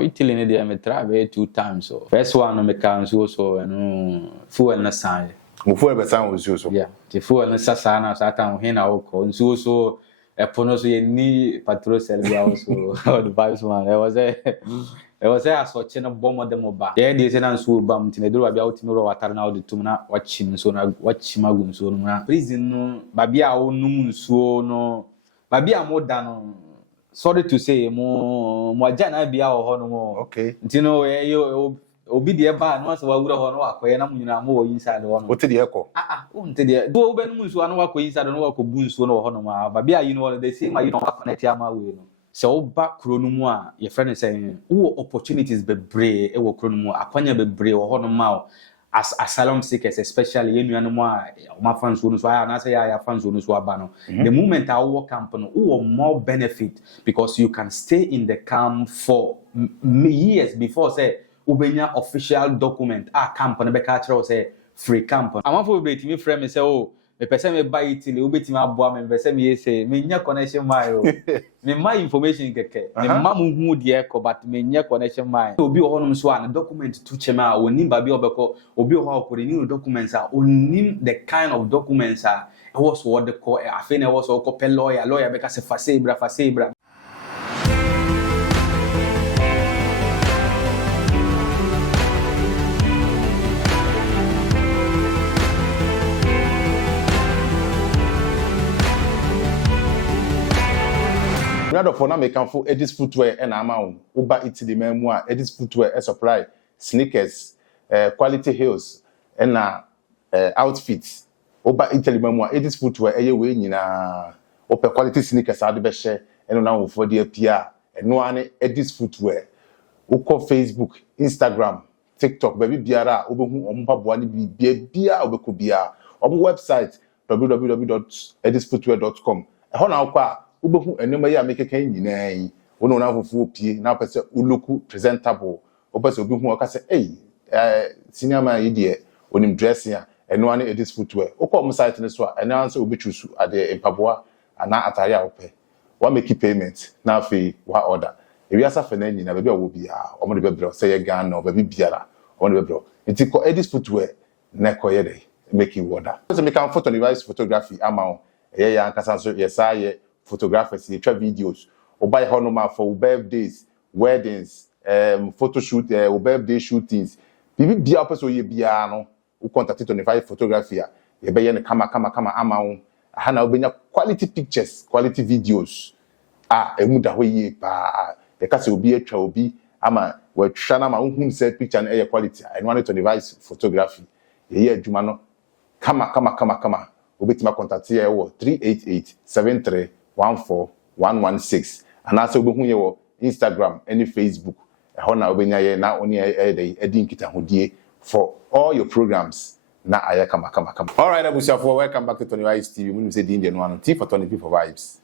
Italy ne dey me travel 2 times so. First one me can so fuel na sign. Mo fuel be sign was so. Yeah, the fuel na sasa na satan he na woko. So epono so ye ni patrol Serbia also. The vibes man. It was a such a bomb of them oba. Yeah, they say na so bam tin eduro bia utimi ro watar na odi tum na wachim so na wachimagum so na. Prison no babia onum nsuo no. Babia moda no. Sorry to say, mo agya bia ho no mo. Okay. Ntino obi de ba no so wawura ho no akoye na munyina mo inside ho no. What de ekọ? Unte de. Do be no nsuo no wakoye inside no wakobu nsuo no ho no ma. Babia you know they say you know connect ya ma we no. So oba kro no mu a your friend is saying, "Wo opportunities bebre e wo kro no mu akwanya bebre ho no ma as asylum seekers especially you know no a ma fans no so na say ya fans no so aba no the moment I work camp no more benefit because you can stay in the camp for years before say ubenya official document camp no be ka kire say free camp amafo be timi frame say me person me buy Italy ubetimi aboa me person me say me nya connection mayo me my information keke me ma mu hu de ko but me nya connection mayo obi ho no so an document to chema oni ba bi obeko obi ho akori ni documents oni the kind of documents it was what the call afena was ko pe lawyer be ka se fasebra Brother for na make for Edis footwear and amount Uber Italy memoir Edis footwear supply sneakers quality heels and outfits Uber Italy memoir Edis footwear we nyina open quality sneakers ade be share and na for the apia and no ane Edis footwear uko Facebook Instagram TikTok baby biara obehu ompaboa ni bia obeko bia website www.edisfootwear.com ho na kwa ubehu enema ya mekeka nyina yi wono na fufu opie na pese uloku presentable opese obehu okase senior man yi de onim dressing a eno ane Edis footwear uko site ne so a eno anse obechusu ade empaboa ana atare a ope wa make payment na afi wa order ewiasa fe na nyina bebe a wo bia omo de bebre say Ghana o bebe biara omo de bebre nti ko Edis footwear na koye dey make you order so me can photo device photography amount ya ankasa so yesa ye photographers ye twa videos o buy honoma for birthdays weddings photo shoot birthday shootings bibi bia person ye bia no o contact 25 photography ye be ye ne kama amount ha na obenya quality pictures quality videos emu da ho ye pa de ka se obi atwa obi ama wa twa na ma hu se picture na quality and 125 photography ye adwuma no kama obetima contact ye wo 38873141116 and also obehu ye wo Instagram and Facebook ho na obenya ye na oni edi nkita hodie for all your programs na aya kama all right abusiafo welcome back to Tony Vibes TV mun say din de no T for Tony for Vibes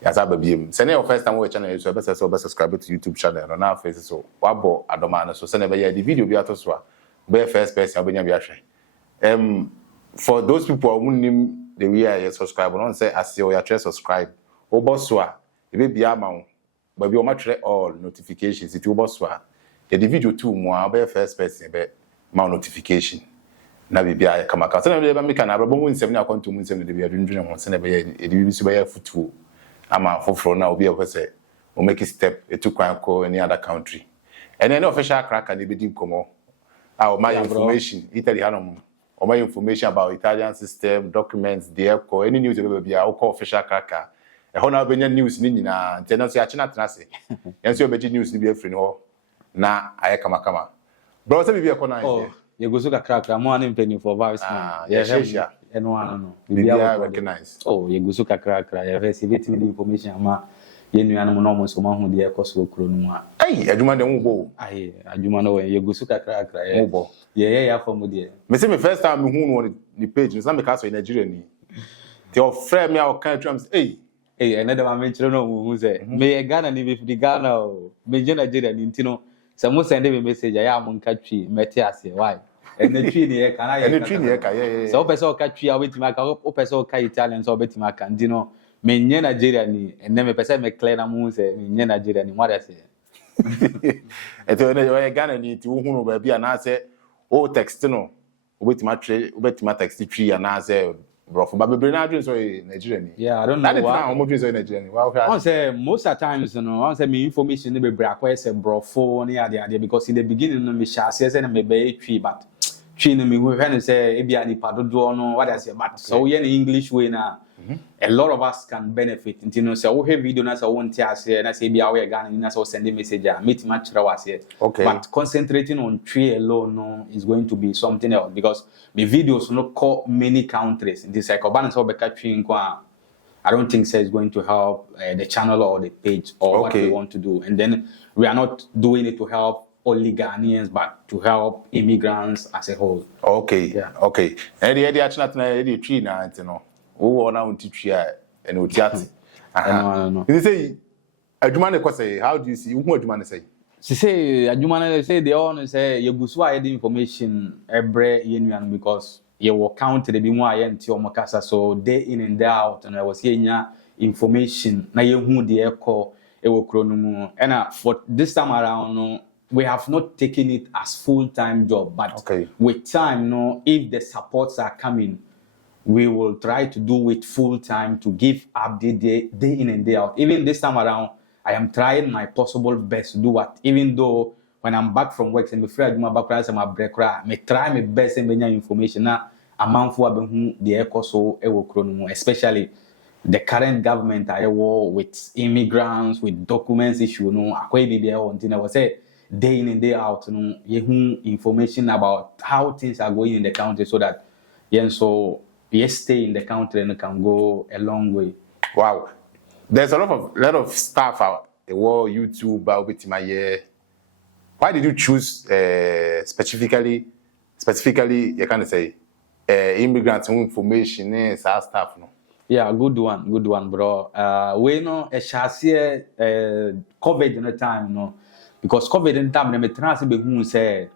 ya za babiem se na your first time we channel so be subscribe to YouTube channel no na face so wabo adoma na so se na be ya the video bi ato so a be first person obenya bi ahwe for those people who name the way I subscribe don't say as you are subscribe oboswa e be bia ma wo ba bi o ma tire all notifications it oboswa the video too mo be first person be ma notification na bi bia kama ka se na be make na robo mun nsem na akwanto mun nsem de bia dwendwene ho se na be e de bi so be futuo ama foforo na obi e ko se o make step etu kwan ko any other country and then official cracker dey be dim komo my information Italy hanom or my information about Italian system, documents, the airport, any news about be our official cracker. A honor benya news ni na tenancy achina tenase. Yanso beji news ni be free no. Na aye kama. Bro say be a corner here. You go so cracker mo an penny for Vibes man. Yeah. Eno ano. Be recognize. You go so cracker. You receive the information ama ye nuanu mo no mo so ma hu de ekoso okro no mu a. Adwuma de wo bo. Adwuma no ye go so cracker. Wo bo. Yeah, for me there. Me say me first time me hu no the page, no me cast in Nigeria ni. They offer me our country another man mention no who say me Ghana ni be Ghana o. Me je Nigeria ni ntino. Se mo send me message ya am nkatwi meti ase why. And the tree ni e kana ye. And the tree ni e ka yeah. So person okatwi a wetima aka o person oka Italian so wetima aka ndino me nye Nigeria ni enne me person me clear na mu say me nye Nigeria ni what I say. Eto ne Ghana ni ti wo hunu ba bia na say o text no obetima text tree na say brofo ba bebre na adwin so Nigeria ni. Yeah, I don't know why. That is na so Nigeria ni. I say most of the times, I say me information be break where say brofo ni ade because in the beginning no me share say na me be tree but tree no me we when say e bia ni padodo no what I say but so in English way na a lot of us can benefit. You know, so we have video na so won tia say na say bia we Ghana na so send a message meet match rawas here. Okay. But concentrating on tree alone no is going to be something else because the videos no call many countries. This like balance of tree I don't think it's going to help the channel or the page or what we want to do. And then we are not doing it to help only Ghanaians, but to help immigrants as a whole. Okay. Yeah. Okay. And the actually na tree na no. Wo na unti tree and utiati. No. You say adwuma ne ko say how do you see who adwuma ne say? Say adwuma say they all say you go so the information every yenuan because you will count the bi mu ayenti omokasa so day in and day out and I was here information na ye hu de ekọ e wo kro no mu and for this time around no we have not taken it as full-time job but with time no if the supports are coming we will try to do it full-time to give update day in and day out. Even this time around I am trying my possible best to do what even though when I'm back from work and before I do my background and my break me try my best and bring information na amanfo abehu the ekoso ewo krono especially the current government I war with immigrants with documents issue no akwai bibia on was say day in and day out no yehu information about how things are going in the country so that so stay in the country and can go a long way. Wow. There's a lot of stuff out the world YouTube about my year. Why did you choose specifically you can say immigrants information stuff no? Yeah, good one, bro. We know a chassis COVID in the time, no, because COVID in the time, me trans be who say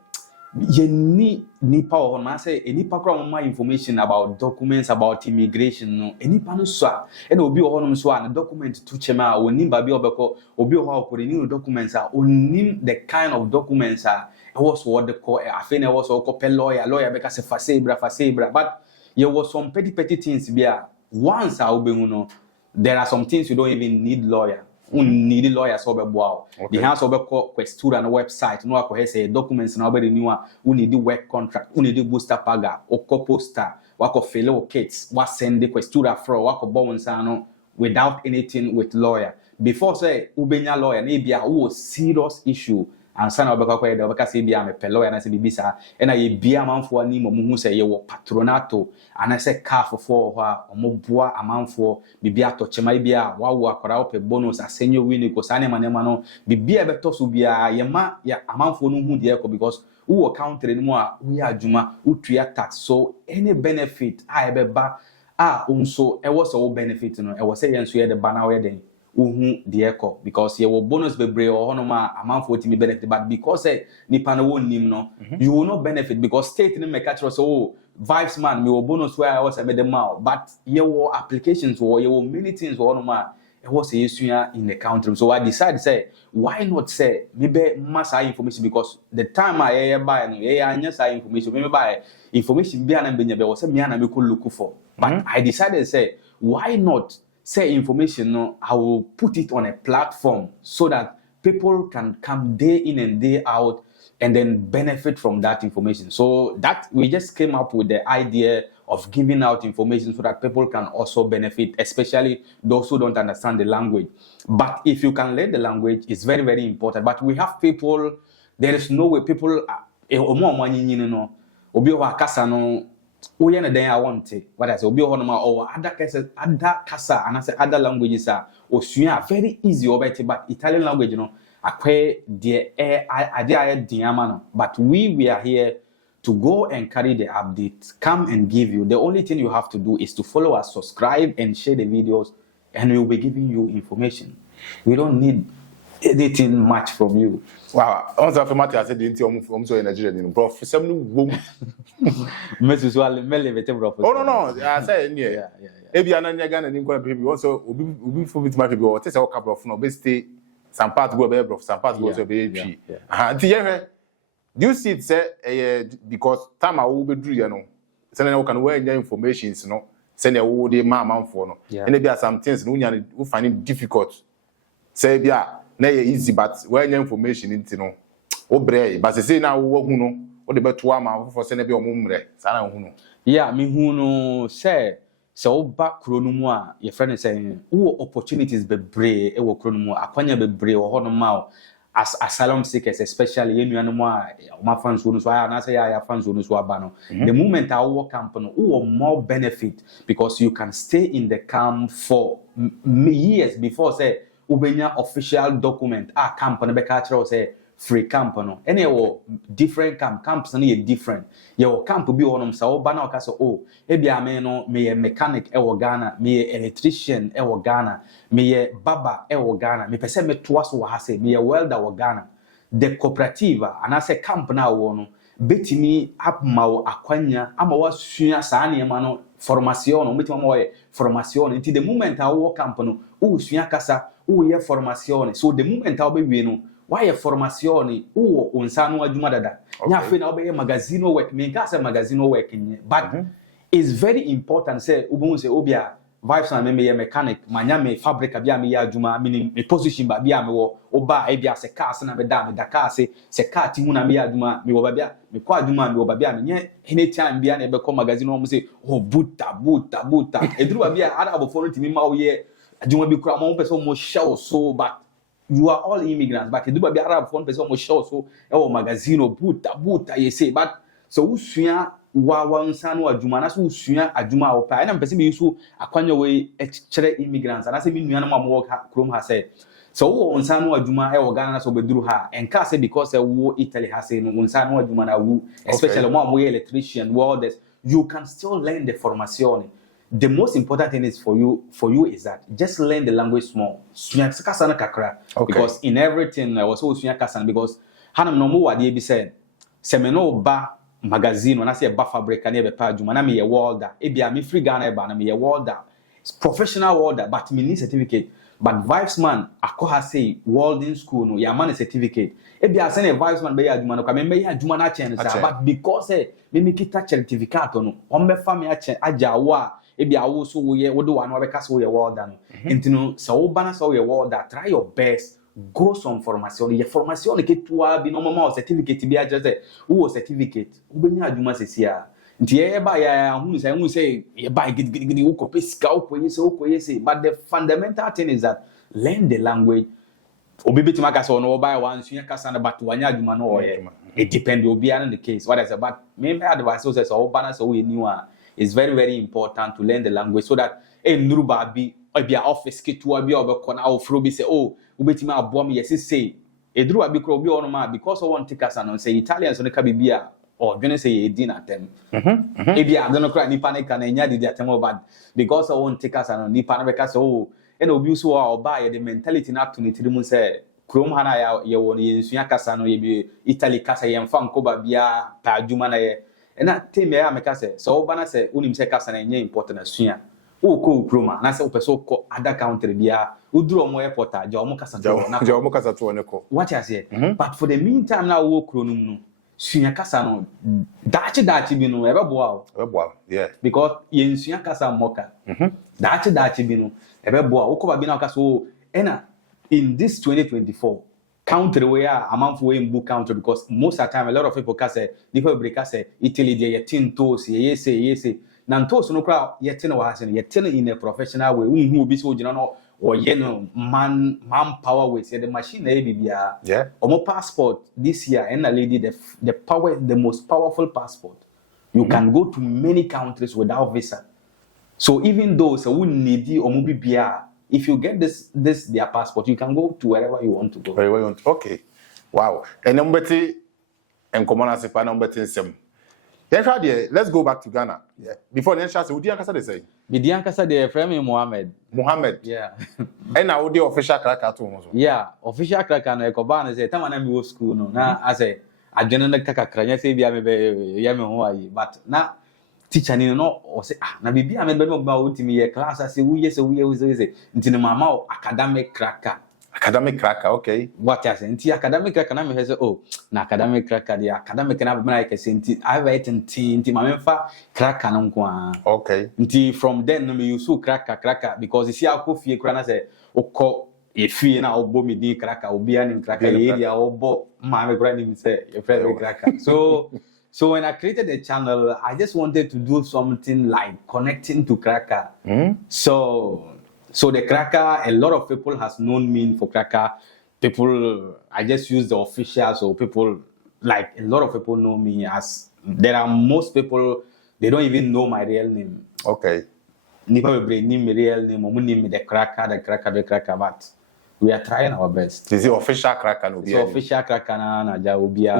you need nipa on I say any background more information about documents about immigration no any pano so and obi ohonum so an document to chema onim ba bi obeko obi oho okori ni documents are onim the kind of documents are was what the call afena was call lawyer beka se fasebra but there was some petty things bia once I obehu no there are some things you don't even need lawyer. Need lawyer so be boa. The house obe questura na website no akọ say documents na obe renew we need the work contract, we need the booster paga, oko poster, wako fellow kits, wa send the questura for wako bonsa no without anything with lawyer. Before say ubenya lawyer na bia wo serious issue and sana obe kwa de obe ka say bia me pe lawyer na say bibisa e na ye bia manfo ani mo hu say ye wo patronato and say car for ho omoboa amanfo bibia to chema bia wawo akora ope bonus asenyo wini ko sane manema no bibia beto so bia ye ma ya amanfo no hu de ko because wo country no mu a we adwuma utua tax so any benefit a ebeba a unso e was all benefit no e was say yenso ye de bana we den uhu de eko because ye wo bonus bebre o hono ma amanfo timi benefit but because nipa no wonnim no you will not benefit because state no make catch so vibes man me wo bonus where I was a the mal but ye wo applications wo ye wo many things wo hono ma e was yesuya in the country so I decided say why not say me be mass information because the time I buy no ye anya say information me buy information bia na benya be wo say me na me ko look for but I decided say why not say information no I will put it on a platform so that people can come day in and day out and then benefit from that information. So that we just came up with the idea of giving out information so that people can also benefit, especially those who don't understand the language. But if you can learn the language, it's very, very important. But we have people, there is no way people oye na den I want it what I say obi ho no ma or other kasa and I say other languages are osua very easy obeti but Italian language you know akwe de ade diama no but we are here to go and carry the update come and give you the only thing you have to do is to follow us subscribe and share the videos and we will be giving you information we don't need anything much from you. Wow, on the format I said the so in Nigeria no prof some no wo mesusuale melevete prof. Oh no I say yeah. Ebi ananya Ghana ni kwa people also obi for bit matter be what say o ka prof no be stay some part go be bro, some part go so be tree. Anti here. Do you see it say because time I will be do you know. Say na can wear informations no. Say na wo dey man for no. And there are some things no nya we find it difficult. Say bia na easy but wear information into no. O brɛ but say na wo hu no. O de beto ama for say na bi o mo mrɛ. Sa na hu no. Yeah, me hu no say oba kuro no mu a your friend is saying wo opportunities bebree e wo kuro no mu akwanya bebree wo ho no ma as asylum seekers especially yenu anu a ma fans no so na say ya fans no so aba no the moment I work camp no wo more benefit because you can stay in the camp for years before say ubenya official document camp no be ka kire say free camp no any wo different camps no ye different ye wo camp bi wonom sa wo ba na ka so e bia me no me ye mechanic e wo Ghana me ye electrician e wo Ghana me ye baba e wo Ghana me pese me toa so wo ha se me ye welder wo Ghana the cooperative ana se camp na wo no betimi apma wo akwanya ama wa sua sa na ma no formation no betimi ma wo formation until the moment I wo camp no wo sua kasa wo ye formation so the moment I wo be wi no why formation uwo unsanu adwuma dada nya fe na obeye magazine work me nka say magazine work nye but it's very important say ubun say obia vibes na me mechanic manya me fabric bia me ya adwuma me position ba bia me wo oba e bia se car se na me da car se car ti hu na me ya adwuma me wo ba bia me kwa adwuma me wo ba bia me nye any time bia na e be ko magazine wo say buta eduru ba bia ada abofo no timi ma wo ye adwuma bi kura mo pese mo show so but you are all immigrants but you do be Arab phone person mo show so e magazine buta you say but so usua wa nsanu adwuma na so usua adwuma wo pa na person be use akwanya we kire immigrants na say me nua na mo work krom ha say so wo nsanu adwuma e wo Ghana na so beduru ha enka say because wo Italy ha say no nsanu adwuma na wu especially mo electrician welders you can still learn the formation. The most important thing is for you is that just learn the language small. Because in everything I was always because hanam no mo wade bi said semeno ba magazine when I say ba fabric na be pa adwuma na me ye welder e bia me free Ghana e ba na me ye welder professional welder but me need certificate but vibes man akoha say welding school no ya man certificate e bia say na vibes man be ya adwuma no ka me ye adwuma na chen say but because me kita certificate no on me fa me aja wa ebi awo so wo ye wo do wan obeka so wo ye welder no entino so wo bana so wo ye welder try your best go some formation ye formation ke tuwa bi no mama certificate bi aje say wo certificate wo benya adwuma sesia nti ye ba ya hu say ye ba gidi wo ko pesika wo ko yese but the fundamental thing is that learn the language obibiti maka so no buy one sunya kasa na but wanya adwuma no ye it depend obi an the case what I say but me advice so say so bana so we niwa. It's very, very important to learn the language so that Nuruba be office ketua be obekona ofro be say ubetima abom yes say edru abi kro bi ono ma because I want take us and say Italians on ka bibia or gonna say e din atem ebia don't cry nipa na ka na nya di atem bad because I want take us and nipa na be ka say and obi so oba ye the mentality na to nitirimu say krom hana ya won ye nsua kasa no ye bi Italy kasa ye mfa nkoba bia pa adwuma na ye na teme ya meka se so bana se unim se kasa na nye important asua wo ko kroma na se opeso ko ada country bia uduro mo airport aja o mo kasa to ne ko what you say but for the meantime na wo kronum no sua kasa no dachi bi no ebeboa yeah because ye nsua kasa moka dachi bi no ebeboa wo ko ba bi na kasa ena in this 2024 country where amount for in book country because most of the time a lot of people can say people break say Italy they tin toes yes na toes no crowd yet no has yet in a professional way who be so no or manpower way say the machine bibia yeah omo passport this year and a lady the most powerful passport you can go to many countries without visa so even though so we need omo bibia if you get this their passport, you can go to wherever you want to go. Wherever you want. Okay. Wow. And number 3, and common as a number 10. Let's go back to Ghana. Yeah. Before then, Shasi, what do you say? Bidiankasa de friend Mohammed. Yeah. And now the official cracker too. Yeah, official cracker no ekobana say time na me go school no. Na I say adwene na kakakra nya say bia me be ya me ho ayi but na teacher ni no o say na bibia me be no ba wotimi ye class say we say ntini mama academic cracker Academic cracker, okay. What I say, academic cracker, na me say, oh, na academic cracker, the academic na be like say, I wait nti ma memfa cracker no nko. Okay. Nti from then no me use cracker because you see akofie kra na say okọ efie na obo me din cracker obi ani cracker area obo ma me kra ni say your friend cracker. So when I created the channel, I just wanted to do something like connecting to cracker. So the cracker, a lot of people has known me for cracker. People, I just use the official, so people, like a lot of people know me as, there are most people, they don't even know my real name. Okay. Nipa be name my real name, or name the cracker, but we are trying our best. Is it official cracker? No, it's official cracker na ja obia.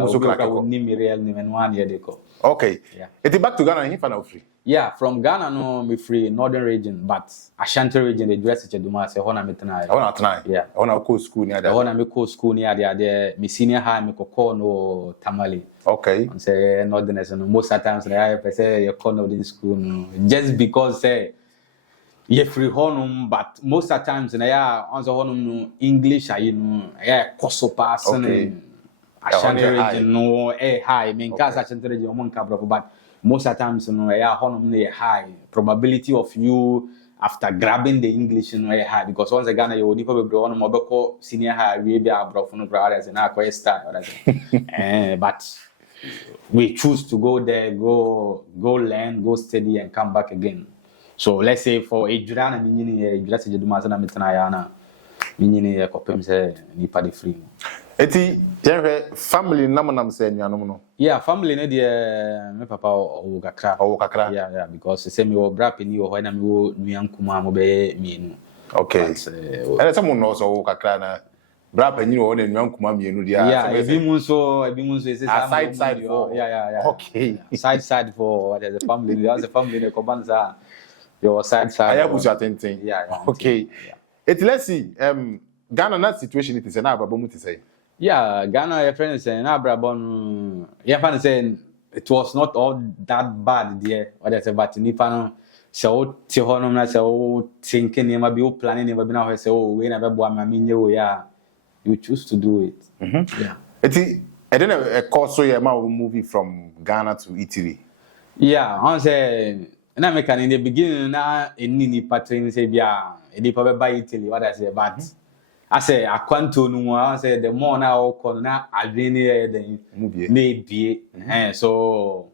Name my real name and 1 year they go. Okay. Yeah. It's back to Ghana, if I'm not free. Yeah, from Ghana no me free northern region, but Ashanti region the dress Cheduma say hona metena. Hona tonight. Yeah. Hona go school near there. Hona me go school near there. Me senior high me ko no Tamale. Okay. And say northerners no most of times I say you call no in school no. Just because say you free honum, but most of times na ya on honum no English I no yeah koso pass Ashanti region no high. Me cause Ashanti region mo nka brofo but most of the times, you know, a high probability of you after grabbing the English, you know, high because once again, you will never be one more senior high, we be a bro from brothers and our style. But we choose to go there, go learn, go study, and come back again. So let's say for a Jurana, meaning just a Judumazana Mitanayana, meaning a copem nipa de free. Eti family namanam say nyanom no. Yeah, family ne de me papa o kakra. O kakra. Yeah, because say me o bra peni o ho na me wo nuan kuma mo be mienu. Okay. And someone knows o kakra na bra peni o na nuan kuma mienu dia. Yeah, ebi mu so say side for. Yeah. Okay. Side for what is the family? There's a family ne kobanza. Your side. I busu atenten. Yeah. Okay. It let's see. Ghana that situation it is na ababo mu to say. Yeah, Ghana, your friend is saying, Brabon, your friend is saying it was not all that bad there. What I say, but Nipano, so Tihonum, so thinking, you might be planning, you might be now say, oh, we never bought my menu, yeah. You choose to do it. Yeah. I don't know a course so a movie from Ghana to Italy. Yeah, I say, and I'm in the beginning, now in Nini Patrin, say, yeah, and if I buy Italy, what I say, but. I say I quanto no I say the more now call na adwene the maybe so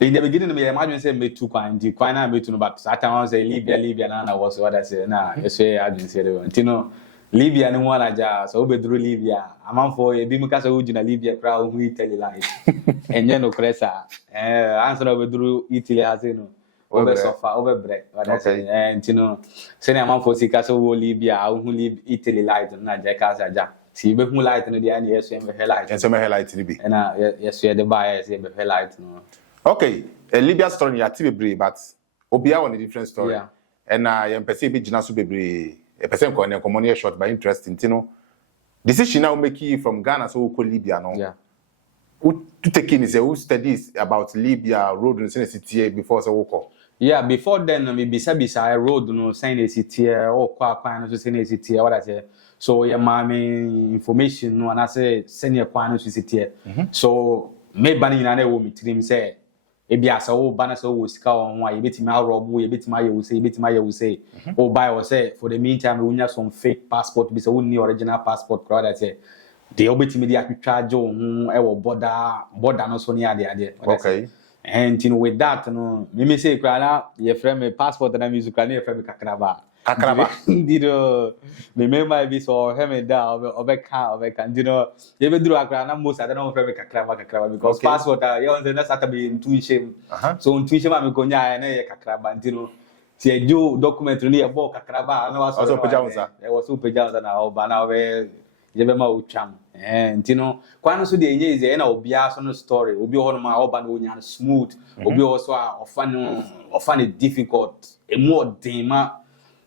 in the beginning me imagine say me too kwan di kwan na me too but at time say Libya na was what I say na say adwene say the no Libya no one aja so obedru Libya amanfo e bi mu ka say ujina Libya kra hu Italy like enye no kresa answer obedru Italy has no over sofa over break what I say and say na man for sika so wo Libya hu Italy light na je ka sa ja si be hu light no dia na yes em be light and so me light ni bi na yes we the buy yes be light no okay a Libya story ya ti bebre but obia one different story yeah. And you person be gina so bebre a person ko na common short by interesting decision now make you from Ghana so ko Libya no yeah. Who to take in is who studies about Libya road in city before so woko. Yeah, before then me bisa road no sign city or kwa no sign city what I say. So yeah, mommy information no and I say send your kwa no city. So me bani na na wo me trim say e bia sa wo bana so wo sika on wa ye betima rob ye betima ye wo say o buy or say for the meantime we nya some fake passport be say we need original passport crowd that say they obetimi dey atwitwa jo hu e wo border no so near there okay. And with that no me say krana ye frame me passport na me zuka na ye frame kakraba ndido me member be so he me da obeka ye be duru akra na most I don't frame kakraba because okay. Passport you want na sata be intuition so intuition ma me ko nya na ye kakraba ndino ti eju document ni ye bo kakraba na was so pejanza e was so pejanza na oba na we ye be ma ucham kwano so de enye ize na obia so no story obi ho no ma oba na onya smooth obi also ofan difficult e more dema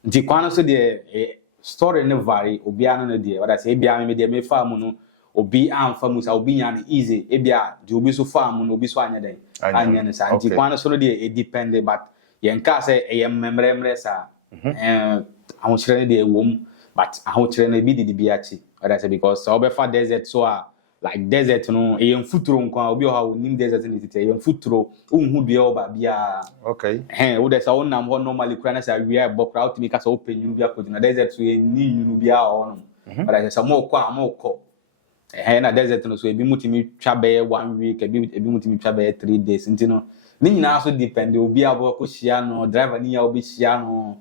di kwano so de story ne vary obia no de what I say bia me de me fa mu no obi amfa mu sa obi nya no easy e bia di obi so fa mu no obi so anya den anya no sa di kwano so no de e depend but yen ka say e memremre sa ahosire de wom but I want to be the biachi. What I say because obefa desert so like desert no e mfuturo nkwa obi o ha onim desert ni tete e mfuturo unhu bia oba bia okay wo dey say wonam ho normally kura na say we are bokra ultimate ka say open you bia ko na desert so e ni you bia o no but I say mo ko na desert no so ebi mutimi twa be 1 week ebi mutimi twa be 3 days ntino ni nyina so depend obi abo ko hia no driver ni ya obi hia no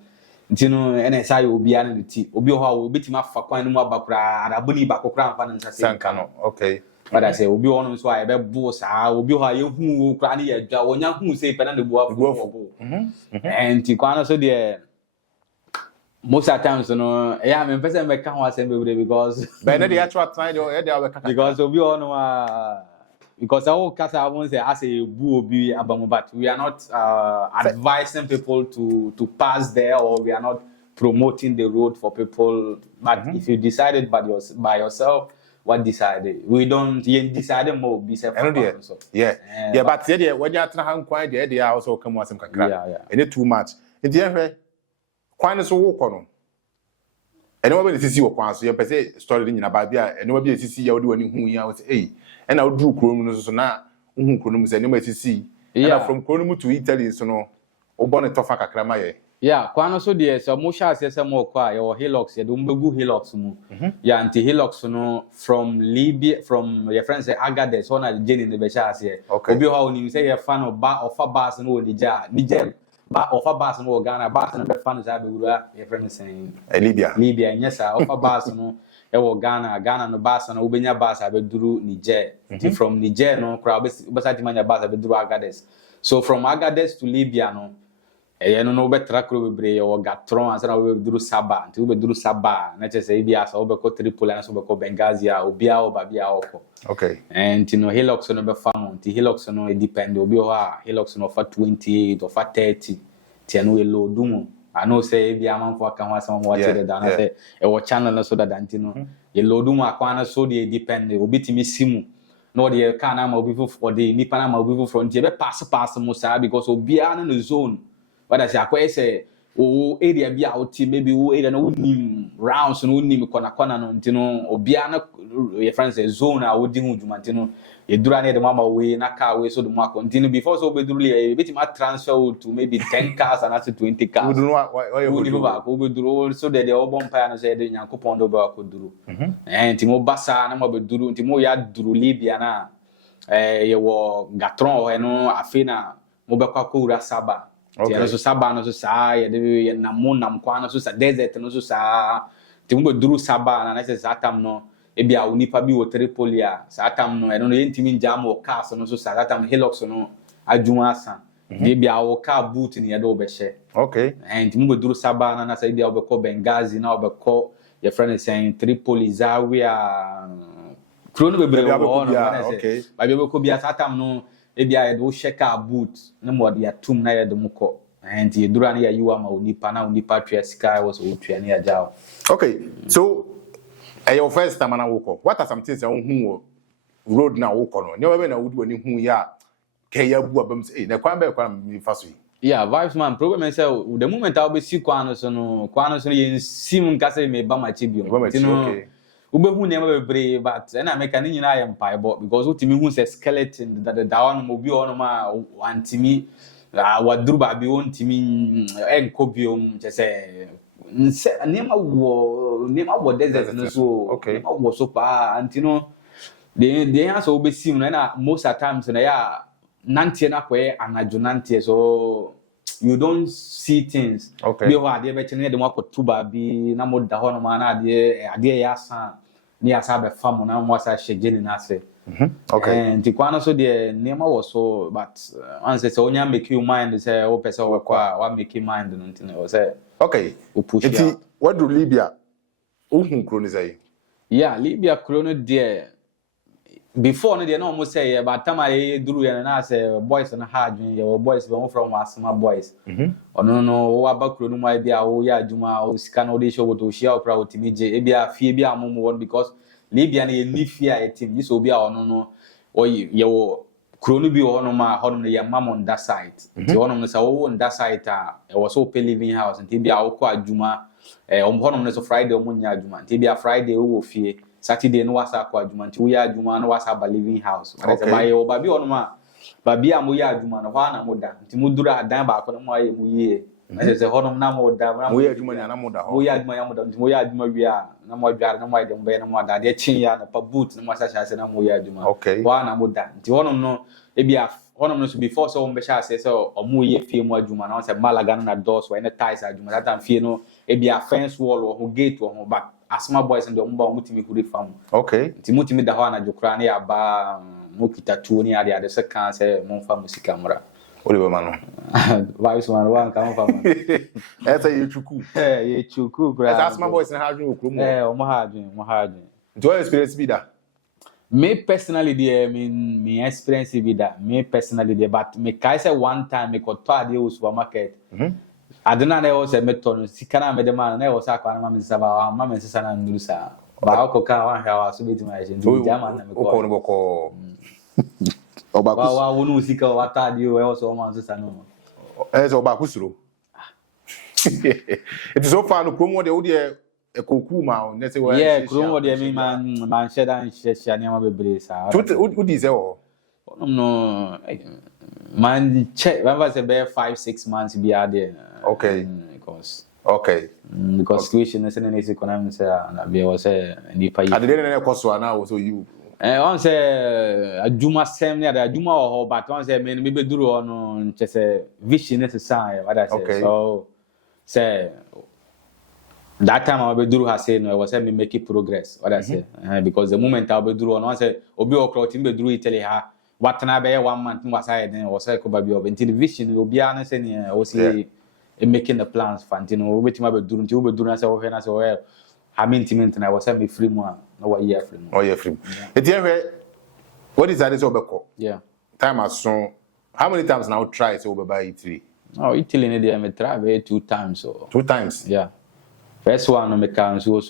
ntino ene say obi an no ti obi ho a obi tima fa kwan no mu abakura araboni ba kokura amfa no nsa sanka no okay but I say obi ono so a be bo sa obi ho a ye hu kura ne ya dwa wonya hu say pe na ne bo afo and ti kwan so de most of the times yeah me person me kan wa sem bebre because but na the actual time they because obi ono because our casa won't say as a bu obi abamu but we are not advising people to pass there or we are not promoting the road for people but if you decided by yourself what decided we don't you decided more be self so yeah but there when you atna han kwan there also come wasem kakra and too much in the end kwan so wo kono ene wa be sisi wo kwan so ye pese story ni nyina ba bia ene wa be sisi ya wodi wani hu ya wo say ena wo dru krom no so na hu krom se ne ma sisi ena from krom to Italy so no wo bone tofa kakra ma ye kwan so de so mo sha se mo kwa ye wo Hilux ye do mbegu Hilux mu anti Hilux no from Libya from your friends say Agadez so na Jenny ne be sha se obi ho oni say ye fan of bus no Niger ba offer bus no Ghana bus no be fan za be wura your friends saying Libya yes offer bus no e wo Ghana no bus no obenya bus abeduru Niger from Niger no kra be sati manya bus abeduru Agadez so from Agadez to Libya no no betra kro bebre o gatron asana we duru Saba nti we duru Saba na che say bia so be ko Tripoli na so be ko Benghazi a obia o babia oko okay and no Hilux no be fam nti Hilux no depend obi o ha Hilux no for 28 or for 30 ti anu e load mu I know say bia man for kan wasam mo wate da na say e wo channel na so da nti no ye load mu akwa na so dey depend obi timi simu no dey kan na ma obi for dey nipa na ma obi for nti be pass mo sa because obi an no zone but I say area bi a oti maybe area na unim rounds no unim kona no ntino obia na your friends say zone a wodi hu djuma ntino e dura na de mama we na car we so de mako ntino before so be duru le bit ma transfer to maybe 10 cars and after 20 cars we do no why we duru so de obon pa na say de nyankopon do ba ko duru ntimo basa na mo be duru ntimo ya duru Libya na ye wo gatron he no afina mo be kwa ko ura Saba okay. So Saba no so sa ye de na monam kwa no so sa desert no so sa ti mo duru Saba na say satam no e bia unipa bi wo Tripoli a satam no e no yentimi jam wo car so no so sa satam Hilux no adwuma asa de bia wo car boot ni ye do be she okay and ti mo duru Saba na say bia wo be ko Benghazi na wo be ko your friend is saying Tripoli Zawiya krono be bre wo no okay ba be ko bia satam no ebia do check our boot na mo dia tum na ye do muko and ye dura na ya yiwa ma onipa na onipa twa sky was o twa na ya jaw okay so your first time na woko what are some things you hu road na woko no ne we na wudi woni hu ya ke ya bu abam say na kwan be kwan mi fa so vibes man problem is the moment I be see kwan so no ye sim nkase me ba ma chibio okay ubehu ne ma bebre but na make ni nyina am paibo because utimi hu say skeleton that one mo bi ono ma antimi waduru ba bi ontimi enkobiom che say nema wo desert no so okay nema wo so pa antino de answer obesim na most at times na ya nantie na kwe anajo nantie so you don't see things okay bi ho ade be chene de mo akotuba bi na mo da ho no ma na ade ya san ni asa be fam na mo asa shegeni na se okay and the kwana so de nema was so but answer say onya make you mind say o pese o kwa wa make you mind no ntin o say okay eti what do Libya uhun kro ni say Libya kro no de before no dey no almost say but time I duru ya na say boys na hard your boys be from Asma boys ono no wo abakro no mai bia wo ya adwuma o sika no dey show wo to share opera otimi je e bia fie bia amomo won because Libya na ye ni fie a team this obi a ono no o ye wo kro no bi wo no ma ho no ye mam on that side ti ono no say wo on that side a e wo so pay living house nti bia wo ko adwuma Honom no so Friday omunya adwuma nti bia Friday wo fie Saturday no wasa kwa adwuma nti wo ya adwuma no wasa ba living house ba oba bi honom a ba bia mo ya adwuma no ho na moda nti mudura adan ba ko no mo aye mu yie se honom na moda mo ya adwuma na moda ho mo ya adwuma ya moda nti mo ya adwuma wi a na mo adware na mo aye mbe na mo ada de chin ya na pa boot na mo asa na mo ya adwuma ho na moda nti honom no bia honom no so before so mbe sha se so omo ye fie mu adwuma na se malaga na doors wa na ties adwuma that time fie no bia fence wall or gate or back asma boys and omba mutimi huri fam nti mutimi da ho na jokra na ya ba mukita tuo ni ade se kan se monfa musika mra oliwe mano vibes man wan kan fam esa ye chuku bra asma boys na hadwin okromo omo hadwin do experience bi da me personally there me experience bi da me personally there but me kai say one time me ko to ade o supermarket adena na was a meton sikana me de man na was akwa na mama saba mama nsesa na nurusa ba ko ka wan ha so beti ma je jama na me ko no boko oba kus wa wonu sika wa tadi o so man nsesa no oba kusuro it is so far no promo de wo de ekoku ma o ne se wa promo de me man sheda ne ma bebre sa wo di se wo no man check when was about 5-6 months be there because situation is in this economy say na be was ni pa yi ade na koso na wo so you on say adwuma sem ne adwuma ho but on say me be duru ono nche say vision is say what I say so say that time I be duru ha say no was say me make progress what I say because the moment I be duru ono say obi okro tim be duru Italy ha what na be 1 month was then was say ko ba bi of vision obi an say ne o say making the plans fantino wetin ma be duru nti wo be duru na say wo he na say well hamintimint na was say me free mu na wa year free mu oh yeah free eti what is that is obeko time as soon how many times now try so be buy Italy Italy ne dey me try 2 times so 2 times first one me can so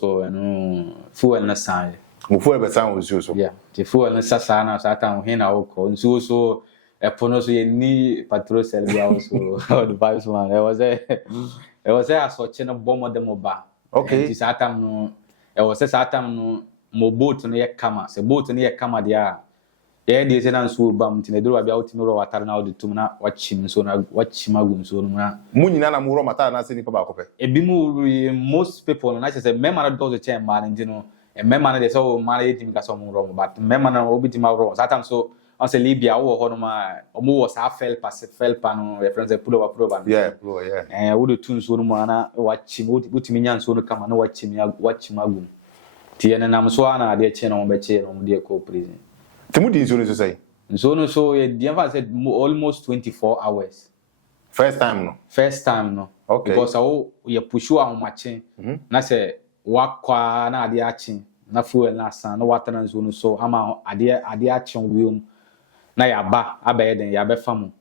fuel na sai mo fuel be san so the fuel na sasa na satan he na wo ko so epono so ye ni patrol selby also the vibes man it was a such na bomb dem oba the satan no it was a satan no mo boat no ye kama se boat no ye kama dia dey say na so bam tin eduru bia otimi ro watar na odi tum na wachim so na wachimagum so no na munyina na mo ro matar na se ni pa ba ko pe ebi mu most people na say member na do the chain man ndino member na dey so man ye timi ka so mo ro but member na obitima ro satan so on se Libya wo ho no ma omo was a felpa no reference pull over wo do tun so no ma na wachimi nyan so no kama na wachimagum tie na nam so ana de che no be che no de ko prison temu di so no say so ye the emphasis said almost 24 hours first time no because ye pushu a mache na se wakwa na ade achi na fuel na san na watana so ama ade achi wium na ya ba abaye den ya be fam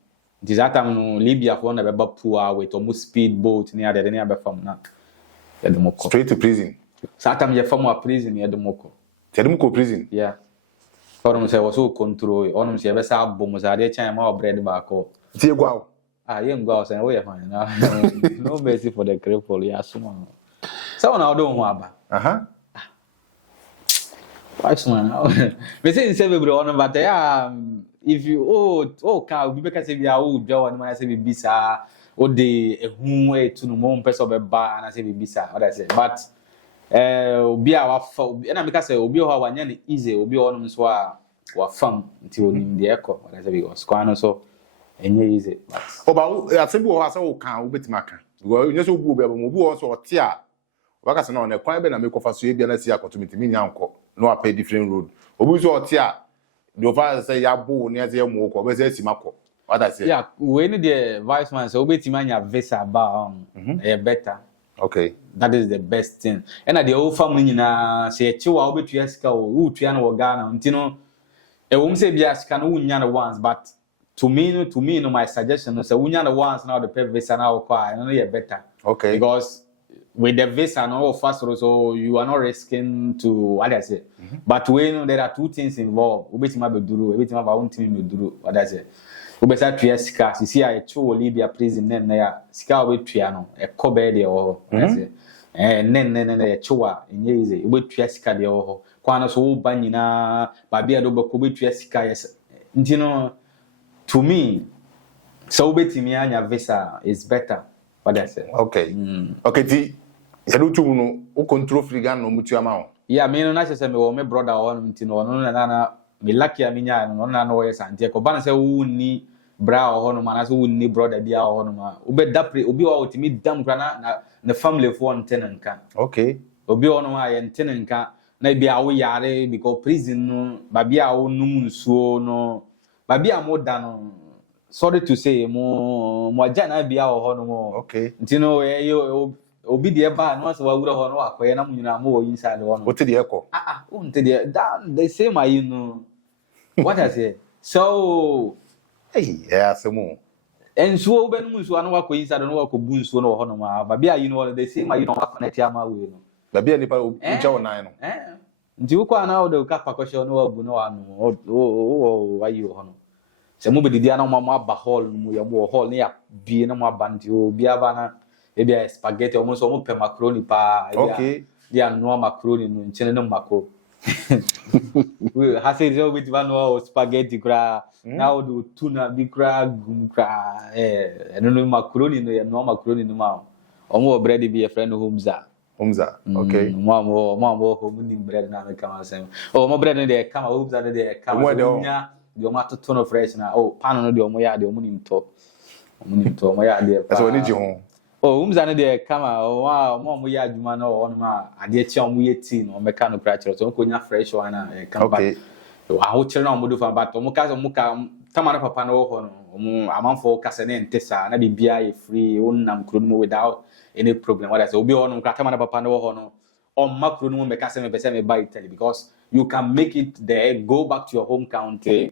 disatam no Libya for na be ba poor with almost speed boat ni ade den ya be fam na ya de moko straight to prison satam ya fam a prison ya de moko prison forum say was so control onum say be sa bom za de chan ma bread ba ko tie gwa ye ngwa say we fine na no mercy for the cripple ya suma so na do ho aba What's man? We say in several on but if you can we because if you are draw and say bisa o de ehun e to no mo person be ba na say bisa what I say but obi a wa na make say obi o wa nya ne easy obi o no so a wa fam nti onim de eko what I say because kwano so enye easy but oba asembi o ha say o kan o betima kan because you so bu obi mo bu o so ote a waka se na on e kwan be na me kofa so e bia na si akotomiti mi nya nko no pay different road obi so ote a the father say ya bo ne ase mu ko be say si mako what I say we need the vice man so obetima nya visa ba better that is the best thing and the whole family nyina say chiwa obetua sika o utua na wo Ghana ntino e wo mse bia sika no unya na once but to me no my suggestion no say unya na once now the pay visa na wo kwa no ye better because with the visa no first so you are not risking to what I say but we know there are two things involved obetima be duru obetima ba untimi me duru what I say obesa tua sika sisi a echo Libya prison na ya sika obetua no e ko be de o I say ne chewa enye ize obetua sika de ho kwa na so wo ba nyina ba bia do beko obetua sika yes ntino to me so obetimi anya visa is better what I say. Okay. Okay, ti yadu tu no o control free gan no mutu ama ho. Yeah, me no na say me wo me brother on ntino no na me lucky aminya no na no yes ante ko ban say wo ni bra ho no ma na say wo ni brother bia ho no ma obe dapre obi wa otimi dam kra na family for ntenenka. Okay. Obi ono ma ye ntenenka na bia wo yare because prison no ba bia wo num nsuo no ba bia mo da no sorry to say mo agya na bia ho no mo. Okay. Ntino obi de ba no so wa wura ho no akoye na munyina mo wo inside ho no. What did you call? Unte de that the same you know. What I say? So hey, yeah, some ensuo be no nsuo no wa ko inside no wa ko bu nsuo no ho no ma ba bia you know the same you know connect ama we no. Ba bia nipa uja wo nan no. Nti ukwa na o de ka pakosho no wa bu no anu o wa yi ho no. Se mo be didi ana mo aba hall no mo ya mo hall ne ya bie na mo aba nti o bia ba na e bia spaghetti o mo so mo pe macaroni pa e bia. Okay. Dia no macaroni no nchene no mako. We ha say zo bit ba no spaghetti kra na o do tuna bi kra gum kra no macaroni no ya no macaroni no ma. O mo bread bi e friend Humza. Okay. Mo home ni bread na me kama sem. O mo bread no de kama Humza no de kama nya de o ma to no fresh na pan no de o mo ya de o mo nim to. O mo nim to mo ya de pa. So ni ji ho. Humza no de kama mo ya adwuma na o no ma ade chi o mo ye tea no me ka no kra chiro so ko nya fresh one na kama ba. A ho chiro na mo do fa ba to mo ka tamara papa no ho no mo amanfo kase ne ntesa na bibia ye free wonnam kro no without any problem. What I say, obi ono nkata mana papa no ho no on macro no me kase me pese me buy Italy because you can make it there, go back to your home country,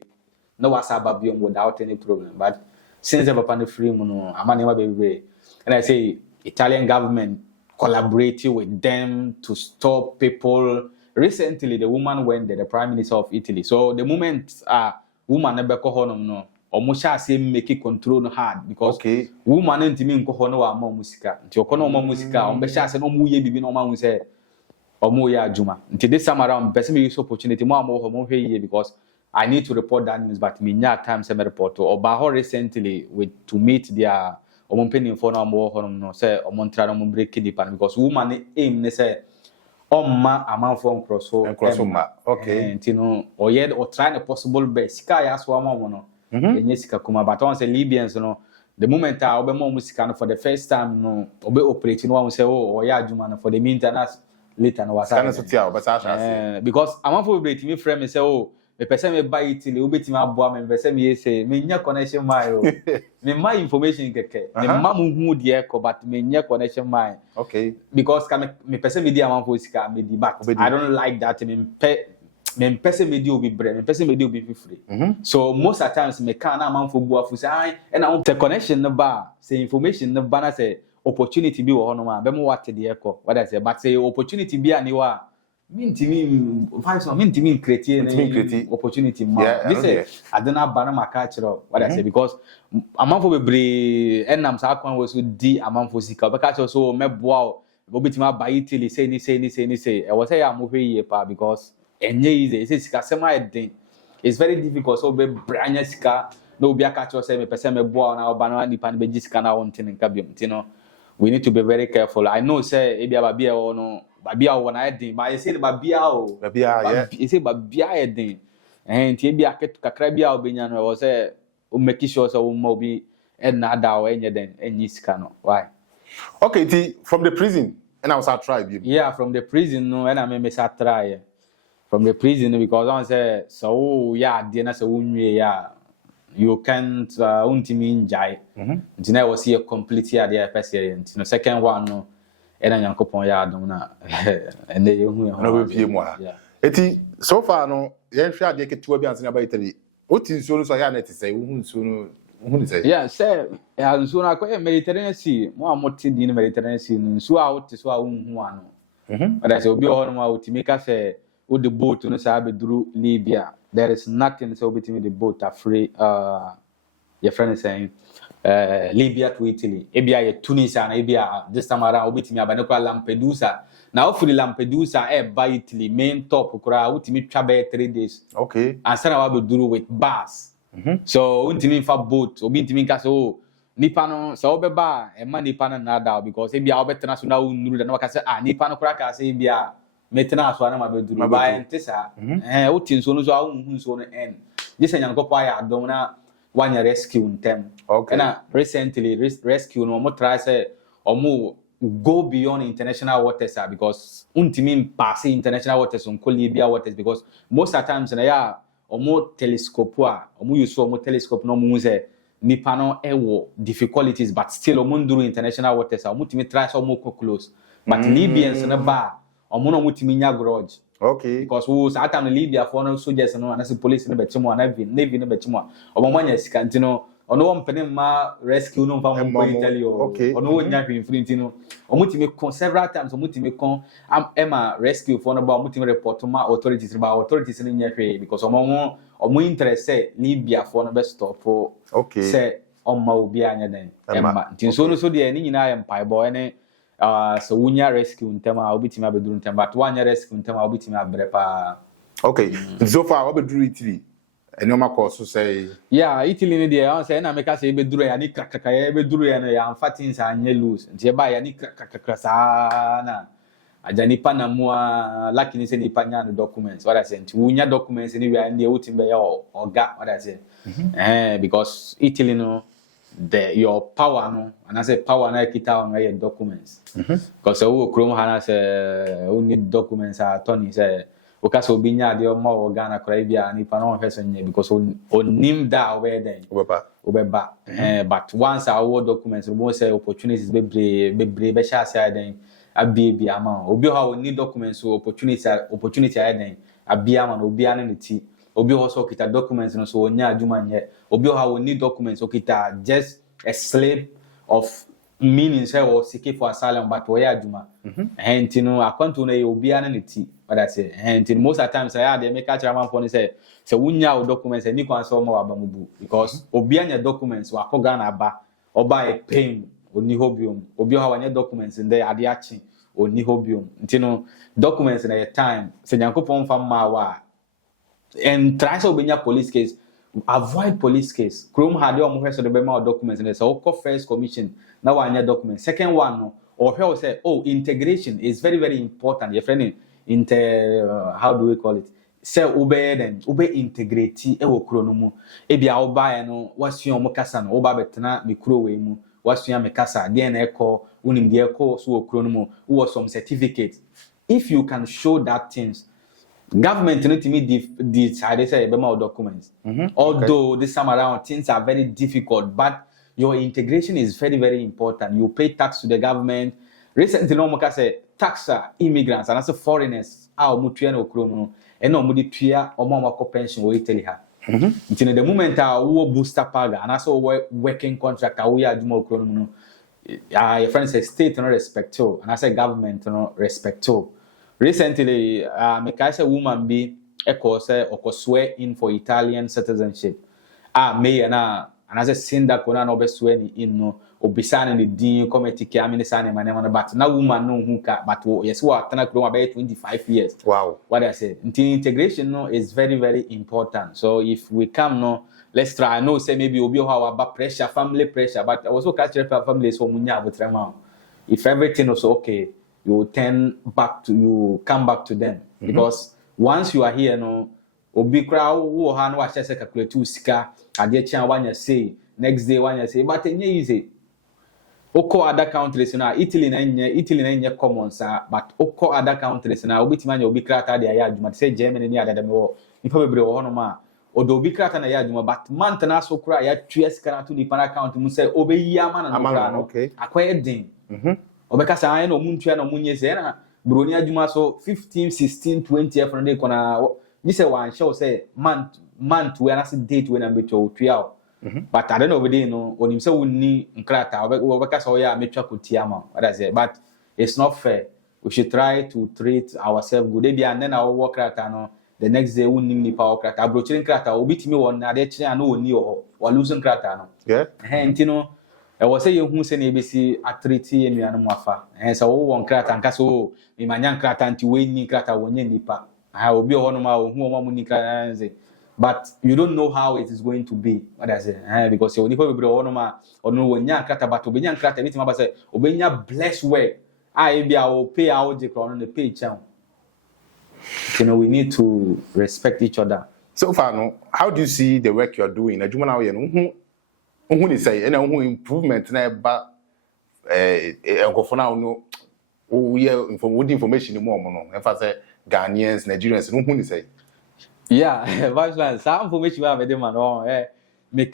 no wasaba biom without any problem. But since the papa no free no amane ma be and I say Italian government collaborating with them to stop people. Recently, the woman went there, the prime minister of Italy. So the moment woman never go home no. Almost say make it control no hard because woman ntimi nko no wa ma musika nti okono ma musika on be sha say no mu ye bibi no ma hu say omo ye adwuma nti this time around person me use opportunity mo am ho hwe ye because I need to report that news but me nya time say me report or ba ho recently with to meet their omo penny for no am ho no say omo ntra no break the pan because woman aim ne say ma amanfo nkroso ma okay nti no o ye o try the possible best sika ya so am no Sika kuma but on say Libyans no the moment I obe mo musika no for the first time no obe operating one say oh ya adwuma no for the meantime later no wasa because amanfo operate me frame me say oh me person me buy Italy obetimi aboa me person me say me nya connection mine me my information keke me ma mu hu de ko but me nya connection mine okay because me person me di amanfo sika me di but I don't like that me person me di obi bre me person me di obi free so most of times me can na man for bu afu say and na the connection no ba say information no ba na say opportunity bi wo ho no ma be mo what de eko what I say but say opportunity bi ani wa me create opportunity ma this say adena ba na maka chiro what I say because amount for be enam sa kwan we so di amount for sika be ka chiro so me boa obitima buy Italy say ni e was say am hwe ye pa because enye easy say sika sema edin it's very difficult so be branya sika no obi aka cho say me pese me boa na oba na nipa na be sika na won tin nka biom you know we need to be very careful. I know say e bia ba bia o no ba bia o na edin but you say ba bia o ba bia yeah you say ba bia edin nti e bia kakra bia o benya no we say o make sure say o mo bi and na da o enye den enyi sika no why okay ti from the prison and I was at tribe yeah from the prison no and I me sa try from the prison because I say so yeah dey na say unwie ya you can't untimi njai ntina was here completely at the first year no second one no and Yankopon ya adom na and they hu no be pie mu a eti so far no yen hwe ade ketewa bi anse na ba Italy oti nsuo no so ya net say hu nsuo no hu ni say yeah say ya nsuo na ko Mediterranean Sea mo amoti di Mediterranean Sea nsuo a oti so a hu ano but I say obi ho no ma oti make say with the boat no say abeduru Libya there is nothing so between the boat afraid your friend is saying Libya to Italy. Ebia ye Tunisia and Ebia this time around obitimi abanekwa Lampedusa. Now for Lampedusa by Italy main top kura utimi trabe 3 days. Okay. And sana wa be duru with bus. So untimi fa boat obitimi ka so nipa no so obeba e ma nipa no na da because ebia obetena so na unuru da na waka say nipa no kura ka say ebia metena so na ma be duru ba entesa utin so no so ahun so no en. This enyankopɔ ayɛ adom na wanya rescue ntem. Okay. And recently rescue no mo try say omo go beyond international waters because untimi pass international waters on Libya waters because most of the times na ya omo telescope omo use omo telescope no mo say nipa no ewo difficulties but still omo nduru international waters omo timi try say omo close but Libyans na ba omo no timi nya grudge. Okay. Because who sat in Libya for no soldiers no and as police no betimo and navy no betimo obomanya sika ntino ono won pene ma rescue no fa mo Italy ono won nya hwe infinity no omutimi con several times omutimi con am rescue for no ba omutimi report ma authorities no nya hwe because omo interest say Libya for no be stop for say omma obi anya den emma ntinso no so de ni nyina ya mpai boy ne so wunya rescue ntema obitimi abeduru ntema but wanya rescue ntema obitimi abre pa. Okay. So far obeduru Italy enoma course say Italy ni dey say na make say ebeduru ya ni krakaka ya ebeduru ya no ya amfatin sa anye lose nti ba ya ni krakaka sa na ajani pa na mua lucky ni say ni pa nya no documents what I say nti wunya documents ni we and dey utimbe ya oga what I say because Italy no your power no and I say power na kita on your documents because we chrome hana say we need documents attorney say o ka so binya de o ma o Ghana kra bia ni pa no hwese nye because on nim da we den obeba but once our documents we say opportunities be sha say den abi ama obi ha we need documents opportunity den abi ama no obi ane ne ti obi also kita documents no so onya adwuma nye obi ha we need documents o kita just a slip of meaning say or seeking for asylum but we adwuma henti no akwanto no ye obi ane ne ti what I say henti most of the times say they make a chairman for say wunya o documents ni kwan so ma wa ba mubu because obi anya documents wa ko Ghana ba oba e pain oni hobium obi ha wanya documents in there ade achi oni hobium ntino documents na your time say nyankopon fa ma wa and try so benya police case avoid police case chrome had your mo so the bema documents and so call first commission now anya documents second one no or he say integration is very very important your friend how do we call it say obey integrate e wo kro no mu e bia oba no wasua mo kasa no oba betena me kro we mu wasua me kasa de na ekọ unim de ekọ so wo kro no mu wo some certificate if you can show that things government no to me decide say be my documents although this time around things are very difficult but your integration is very very important you pay tax to the government recently no mo ka say tax immigrants and also foreigners mutua na okro no e na omudi tua omo pension wo Italy ha until the moment wo booster paga and also working contract wo ya aduma okro no your friends say state no respect you and I say government no respect you. Recently, a woman be a course or swear in for Italian citizenship. May and as a sin that could not be swearing in no obisan the dean committee Kamisan and my but now woman no who but yes, what about 25 years. Wow. What I said. Integration no is very, very important. So if we come no, let's try. I know say maybe we'll be about pressure, family pressure, but I also catch family so munya with if everything was okay. You come back to them because once you are here no obi kra wo ha no wa chese calculate sika ade chia wanya say next day wanya say but enye easy oko other countries na Italy na enye common sa but oko other countries na obi timanya obi kra ta de aya adwuma say Germany ni adada me wo nipa bebre wo no ma odo obi kra ta na aya adwuma but month na so kra ya twa sika na to nipa account mu say obeyi amana no kra no akoye din obeka sa ayi no muntua no munye se na broni adwuma so 15 16 20 every day kona ni say one show say month we na say date we na betwa otua but I don't know we no onim say wonni nkrata obeka sa oya metwa kotia ma what I say but it's not fair we should try to treat ourselves good e bia na wo krata no the next day won ni power krata abrochire krata obi timi won na de kire na oni o losing krata no yeah ntino e wo say ye hu se na ebesi atreti enuanu mu afa so wo won krata nka so me manya krata nti we ni krata wonye nipa obi ho no ma wo hu o ma mu ni krata nze but you don't know how it is going to be what I say because you nipa bebre ho no ma ono wonya krata but obenya krata bitima ba say obenya blessed work I be our pay out the crown on the pay channel. You know, we need to respect each other. So far, no, how do you see the work you're doing? A Juma now, who say, and who improvement never for now, no, we are with information more, no, if I say Ghanaians, Nigerians, who say, yeah, vice versa. Some information we have a man, make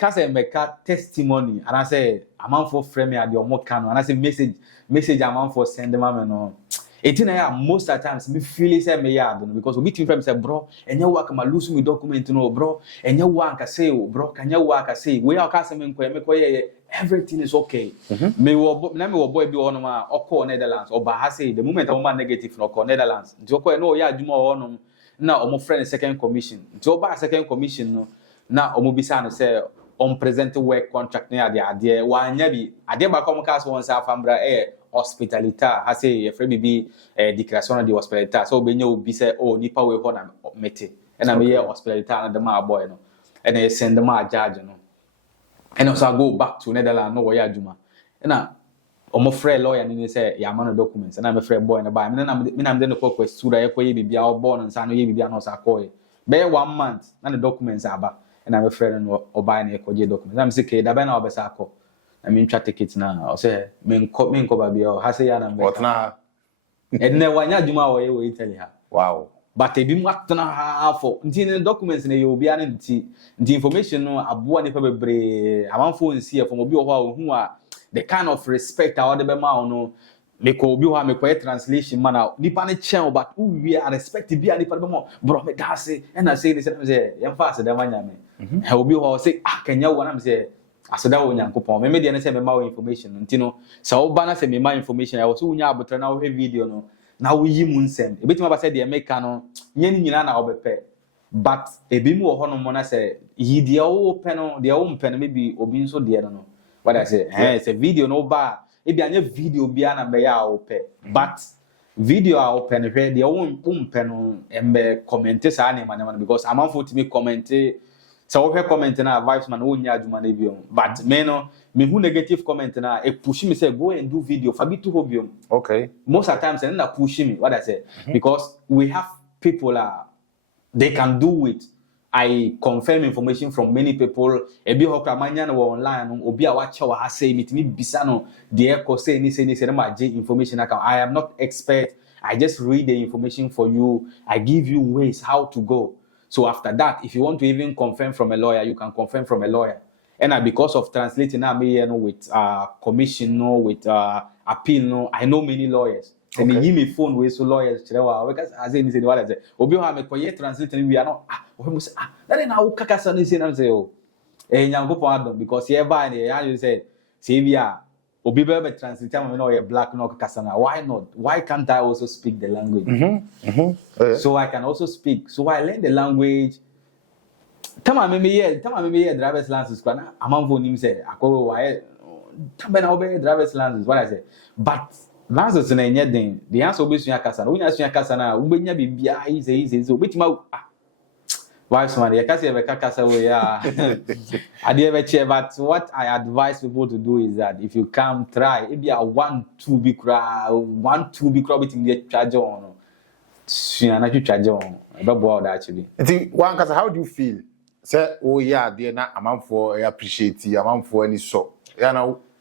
testimony, and I say, I'm on for frame at your more can, and I say message I'm on for send them, no. It's most of the times me feel say me yard because we meeting from say bro and you work ma lose me document no bro and you work say bro can you work say we are case me ko everything is okay me wo na me wo boy bi ono ma okọ Netherlands or ba say the moment I'm negative no okọ Netherlands nti okọ no ya adwuma ono na omo friend second commission nti oba second commission no na omo bisa no say on present work contract na ade wa anya bi ade ba come cast one say afambra hospitalita ha say e free be declaration de hospitalita so be nya obi say oh nipa we ho na mete na me hospitalita na the ma boy no and they send them a charge no and also I go back to Netherlands no we adwuma na omo free lawyer ni say ya ma no documents na me free boy na ba me na me no request to da ye bibia o born nsa no ye bibia no sa call be 1 month na the documents aba and I'm afraid no oba na ekoje documents na me say ke da be na obesa akọ I mean, try tickets now. I say, men ko baby o ha say ya na me. What na? Enne wanya djuma we Italy ha. Wow. But e bi mu atena ha for. Nti documents na you bia na nti information no aboa ne pa bebre. Amanfo nsi e from obi o ho hu a the kind of respect I want be ma no. Me ko obi ho me ko translation man na nipa ne chen but who we are respect bia nipa be mo bro me da say and I say this say yem fa se da manya me. He obi ho say kanya wo na me say aseda wo nyankopon me media na say me ma wo information nti no sa wo ba na say me ma information I was wo nya abotra na wo video no na wo yi mu nsem ebetima ba say de make no nya ni nyina na wo bepe but ebi mu wo ho no mo na say yi de wo pe no de wo mpe no maybe obi nso de no what I say say video no ba ebi anya video bia na be ya wo pe but video a wo pe no hwe de wo mpe no embe comment sa na ma because amanfo timi comment so we comment na vibes man wo nya adwuma na biom but me no me hu negative comment na e push me say go and do video for me to hobium okay most of the times and na push me what I say because we have people they can do it I confirm information from many people e bi ho kramanya na online no obi a wache wa ha say me bisa no de e ko say ni na ma je information I am not expert I just read the information for you I give you ways how to go. So after that, if you want to even confirm from a lawyer, you can confirm from a lawyer. And because of translating with commission, with appeal, no, I know many lawyers. Okay. And they give me phone with so lawyers. Because as I say, what I say, Obi ha me koye translating we are not. We must that na wo kaka sa ni say na say oh. Nyankopon adom because here by you say Savior Obi be translate am no black no kaka na why not? Why can't I also speak the language? So I can also speak. So I learn the language. Tama me driver's license kwana amanfo nim say akowe why tamba na obe driver's license what I say but license na enye den the answer obi sua kasa na unya sua kasa na ubenya bibia easy obetima wives man you kasa be kasa we ya ade be che but what I advise people to do is that if you come try if you are 1-2 big cra between the charge on sua na charge on e be bo that actually one kasa how do you feel say oh yeah there na amanfo appreciate amanfo any so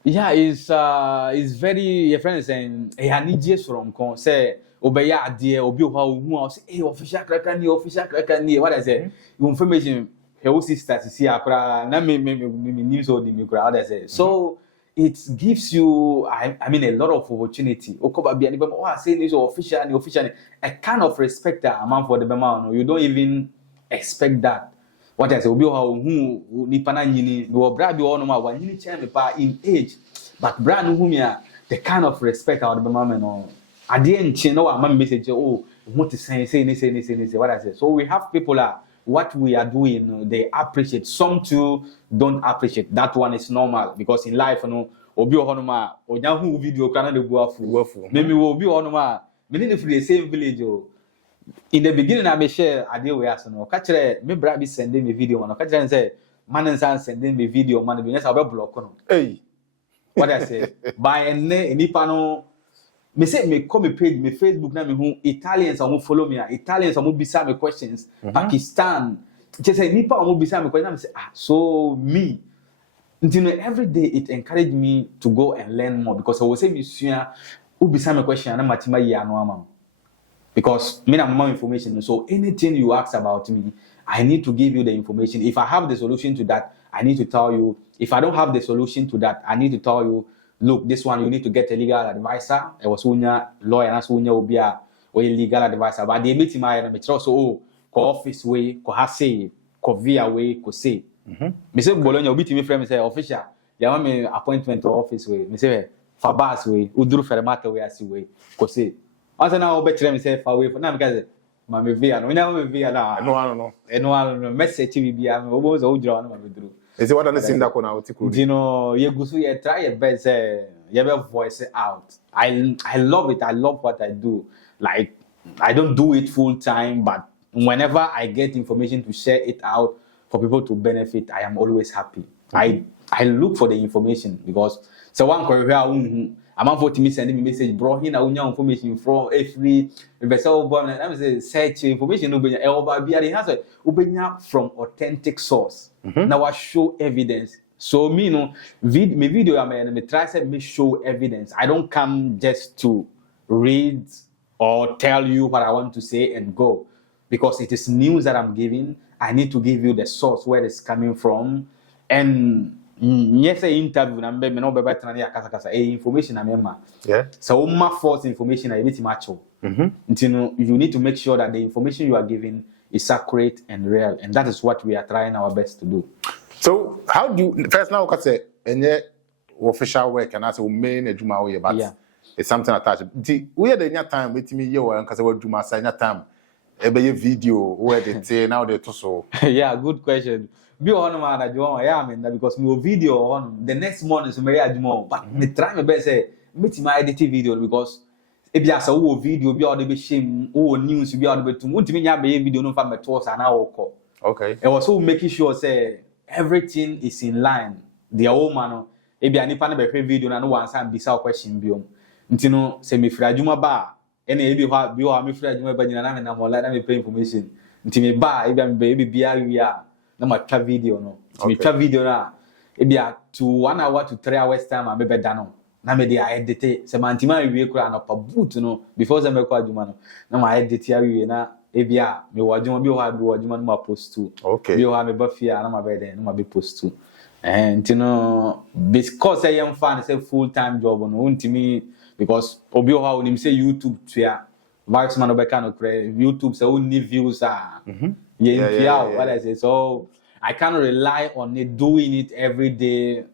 yeah it's very your friend saying anije from kon say obeya ade obi ho hu say official cracker ni what I say information her sister see akra na me news or the mikra what I say so it gives you I mean a lot of opportunity okoba bia ni be oh say this official a kind of respect that amanfo the be man you don't even expect that. What I say, obi who nipa na nyini no bra bi ono ma wa nyini chen me pa in age but bra no hu me the kind of respect I would be mama no ade enche no wa message oh want to say what I say. So we have people that what we are doing, they appreciate. Some too don't appreciate. That one is normal because in life, obi ohonoma onya hu video kana de guafu. Maybe obi ohonoma me ni from the same village. In the beginning, I may share idea we ask no. Catch me bra be sending me video no. Catch say man and sending me video man be I'll be block no. Hey. What I say? By any panel. Me say me come me page me Facebook na me who Italians are follow me. Italians are bisa me questions. Pakistan. Just say nipa are bisa me questions. I say so me. Until every day it encouraged me to go and learn more because I was say me sua who bisa me question na matima yi anu ama. Because me na more information. So anything you ask about me, I need to give you the information. If I have the solution to that, I need to tell you. If I don't have the solution to that, I need to tell you. Look, this one you need to get a legal advisor. I was unya lawyer and unya ubia or legal advisor. But they meet my and also ko office way, ko hase, ko via way, ko say. Me say Bologna obi me friend me say official. They want me appointment to office way. Me say Fabas way, udru fermata way asi way, ko say. Asa na obi me say fa way for na me say ma me via no nya me via na. No message we bia me obo so udru na ma me dru. Is it what I that corner? You know, you try your best, you voice it out. I love it. I love what I do. Like, I don't do it full time, but whenever I get information to share it out for people to benefit, I am always happy. I look for the information because so one career I'm for me sending me message, bro. Here now information from every vessel born. I say search information. From authentic source. Now I show evidence. So me no me video I me try say me show evidence. I don't come just to read or tell you what I want to say and go because it is news that I'm giving. I need to give you the source where it's coming from and. Yes, interview na me no be better na kasa information na memma. Yeah. So my false information I bit macho. You need to make sure that the information you are giving is accurate and real, and that is what we are trying our best to do. So how do you first now say any official work and as a main ejuma we but it's something attached. We had any time with me you and cause we do my sign time. Ebe video where they say now they to so. Yeah, good question. Be on man that you want yeah man because my video on the next morning so me adwuma but me try my best say me my edit video because if you say wo video be all the shame wo news be all the to me nya be video no fa me to sa na wo. Okay. I was also making sure say everything is in line. The old man if you nipa na be video na no answer bisa question biom. Ntino say me free adwuma ba ene e bi ho me free adwuma ba nyina na me na mo la na me pay information. Ntime ba e be bia wi na ma twa video no. Me twa video na e bia to 1 hour to 3 hours time I me be da no. Na me dey edit se mantima wi kura na pa boot no before se me kwa adwuma no. Na ma edit ya wi na e bia me wadwuma bi ho abi wadwuma no ma post too. Okay. Bi ho abi ba fia na ma be dey na ma be post too. And you know because I am fan say full time job no untimi because obi ho onim say YouTube tua Vice man obeka no kre YouTube say only views are what I say. So I can't rely on it doing it every day.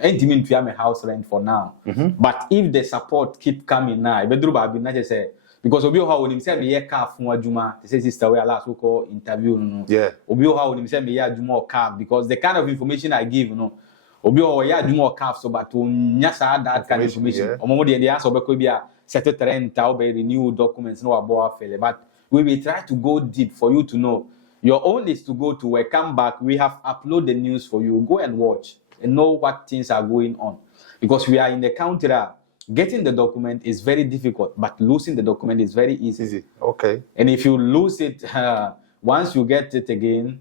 Ain't even pay my house rent for now. But if the support keep coming now, bedru ba bi na just say because obi how onim say me ye car fun adwuma. They say sister we last we call interview no. Yeah. Obi how onim say me ye adwuma or car because the kind of information I give no. Obi how ye adwuma or car so but nya sa that kind of information. Omo dey answer obeko bia settle rent or be renew documents no about fele but we will try to go deep for you to know. Your own is to go to where come back. We have uploaded the news for you. Go and watch and know what things are going on. Because we are in the country that getting the document is very difficult, but losing the document is very easy. Okay. And if you lose it, once you get it again,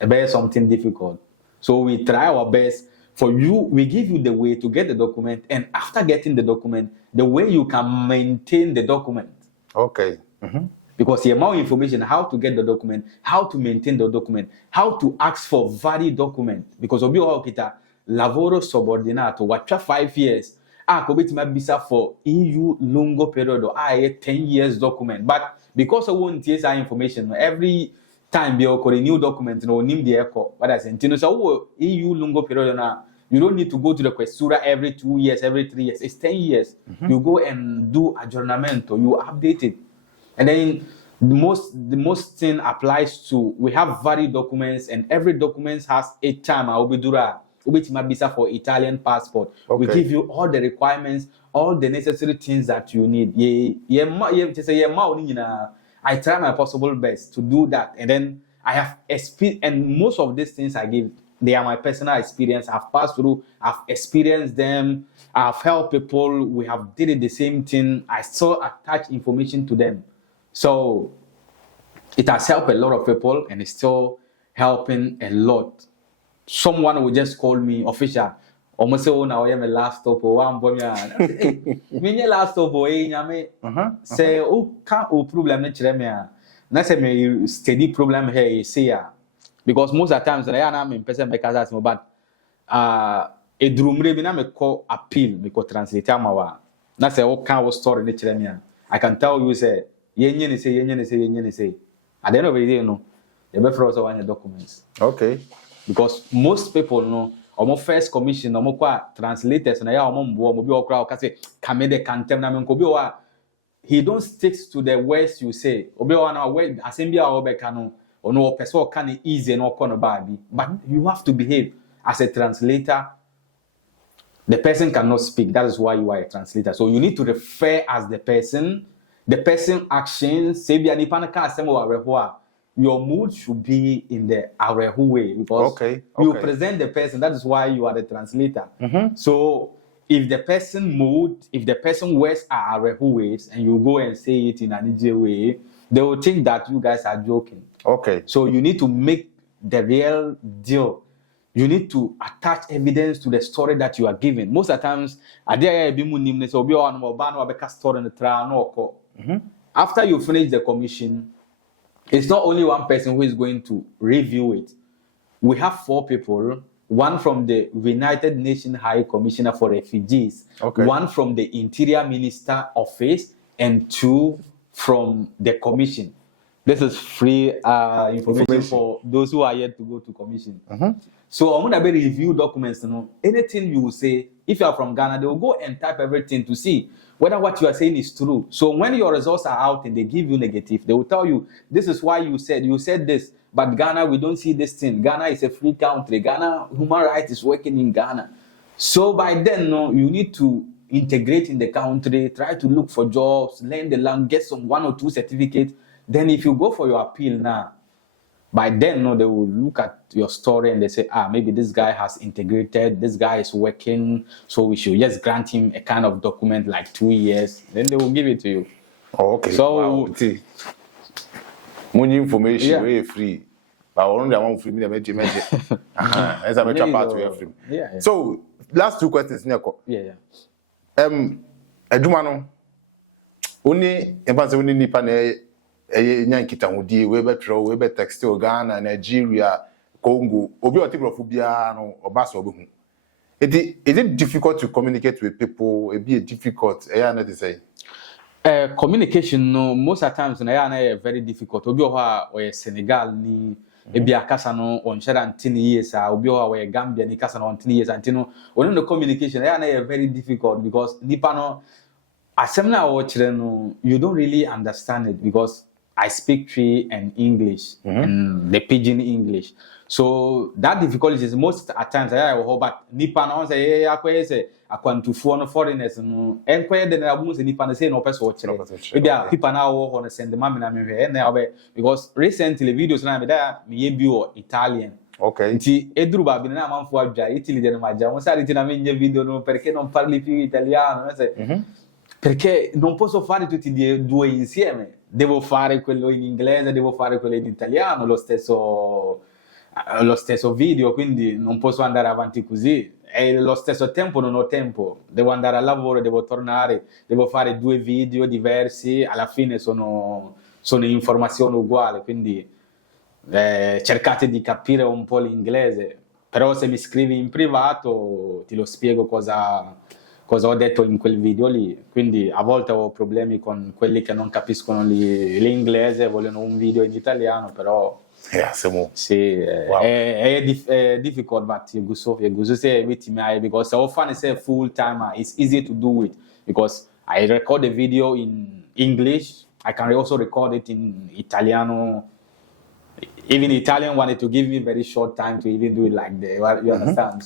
it's something difficult. So we try our best for you. We give you the way to get the document. And after getting the document, the way you can maintain the document. Okay. Because the amount of information, how to get the document, how to maintain the document, how to ask for valid document. Because obi o kita lavoro subordinato, watcha 5 years. Kobeti mabisa for EU lungo period or 10 years document. But because I won't take that information, every time you call a new document, no name the echo. What I say, so EU lungo period na. You don't need to go to the questura every 2 years, every 3 years. It's 10 years. You go and do adjournamento. You update it. And then the most thing applies to, we have varied documents, and every document has a time. I will be dura. Visa for Italian passport. We give you all the requirements, all the necessary things that you need. I try my possible best to do that, and then I have experience, and most of these things I give, they are my personal experience. I've passed through, I've experienced them, I've helped people, we have did the same thing. I still attach information to them. So it has helped a lot of people, and it's still helping a lot. Someone will just call me official. Almost say, "Oh, now I am a last stop." Or one boy, me last stop. Oh, nyame. Say, "Oh, can't problem na chire na say me steady problem here you see ya." Because most of the times, I am in person make us but a drumre bi na me call appeal, me call translate amawa. Na say, "Oh, can't story na chire me." I can tell you say, yenye ni say. At the end of the day, no, you better also want your documents. Okay. Because most people know, omo first commission, omo kwa translators na ya omo mbo omo bi okra okase kamede kantem na menko bi wa, he don't stick to the words you say. Obi wa na word assembly a obeka no, ono person o kan easy na okono ba bi. But you have to behave as a translator. The person cannot speak. That is why you are a translator. So you need to refer as the person actions. Say bi ani pan ka asem wa reho. Your mood should be in the Arehu way, because you present the person. That is why you are the translator. So if the person words are Arehu ways, and you go and say it in an Ije way, they will think that you guys are joking. Okay. So you need to make the real deal. You need to attach evidence to the story that you are giving. Most of the times, after you finish the commission, it's not only one person who is going to review it. We have 4 people, one from the United Nations High Commissioner for Refugees, one from the Interior Minister Office, and 2 from the Commission. This is free information for those who are yet to go to Commission. So I'm going to review documents. Anything you will say, if you are from Ghana, they will go and type everything to see whether what you are saying is true. So when your results are out and they give you negative, they will tell you, this is why you said this, but Ghana, we don't see this thing. Ghana is a free country. Ghana, human rights is working in Ghana. So by then, you need to integrate in the country, try to look for jobs, learn the language, get some 1 or 2 certificates. Then if you go for your appeal now, by then, they will look at your story and they say, maybe this guy has integrated, this guy is working, so we should just grant him a kind of document like 2 years. Then they will give it to you. Okay. So, money information way free. But I want free me as I make a part to free. Yeah. So, last 2 questions. Yeah. Edumano. Only emphasis only nipa na nyankita hudi we betro we be textile Ghana, Nigeria, Congo, obi otigrofo bia no obaso obehu. Is it difficult to communicate with people? It be difficult. Not to say. Communication no most of the times na very difficult. Obi o Senegal ni ebi akasa no on share 10 years obi o Gambia ni kasa no 10 years antino ono no communication na very difficult, because nipa no asem na o kire no you don't really understand it, because I speak Tree and English and the Pidgin English. So that difficulty is most at times I will but nipa no say akwese akwantufuo no foreigners no enkoye de na abu se nipa no say no person o kire. Ebia people na wo ho no send the mama na me hwe na obe, because recently videos na me da me ye bi o Italian. Okay. Nti eduru ba bi na amanfo adwa Italy de na maja. Won sa na me nye video no perché non parli più italiano, no say. Perché non posso fare tutti e 2 insieme. Devo fare quello in inglese, devo fare quello in italiano, lo stesso video, quindi non posso andare avanti così. E allo stesso tempo non ho tempo, devo andare al lavoro, devo tornare, devo fare 2 video diversi, alla fine sono informazioni uguali, quindi cercate di capire un po' l'inglese, però se mi scrivi in privato ti lo spiego cosa ho detto in quel video lì. Quindi a volte ho problemi con quelli che non capiscono l'inglese, vogliono un video in italiano, però sì, wow. È difficult, but you go say with me, because often say full time it's easy to do it, because I record a video in English, I can also record it in Italiano. Even Italian wanted to give me very short time to even do it like that. You understand?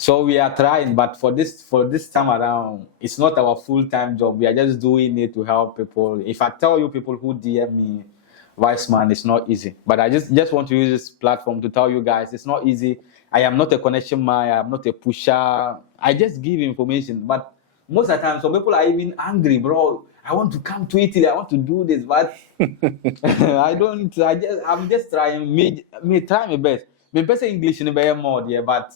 So we are trying, but for this time around, it's not our full-time job. We are just doing it to help people. If I tell you people who DM me, Vice Man, it's not easy. But I just want to use this platform to tell you guys it's not easy. I am not a connection man. I am not a pusher. I just give information. But most of the time, some people are even angry, bro. I want to come to Italy. I want to do this, but I don't. I'm just trying. Me try my best. Me best English in the more, yeah, but.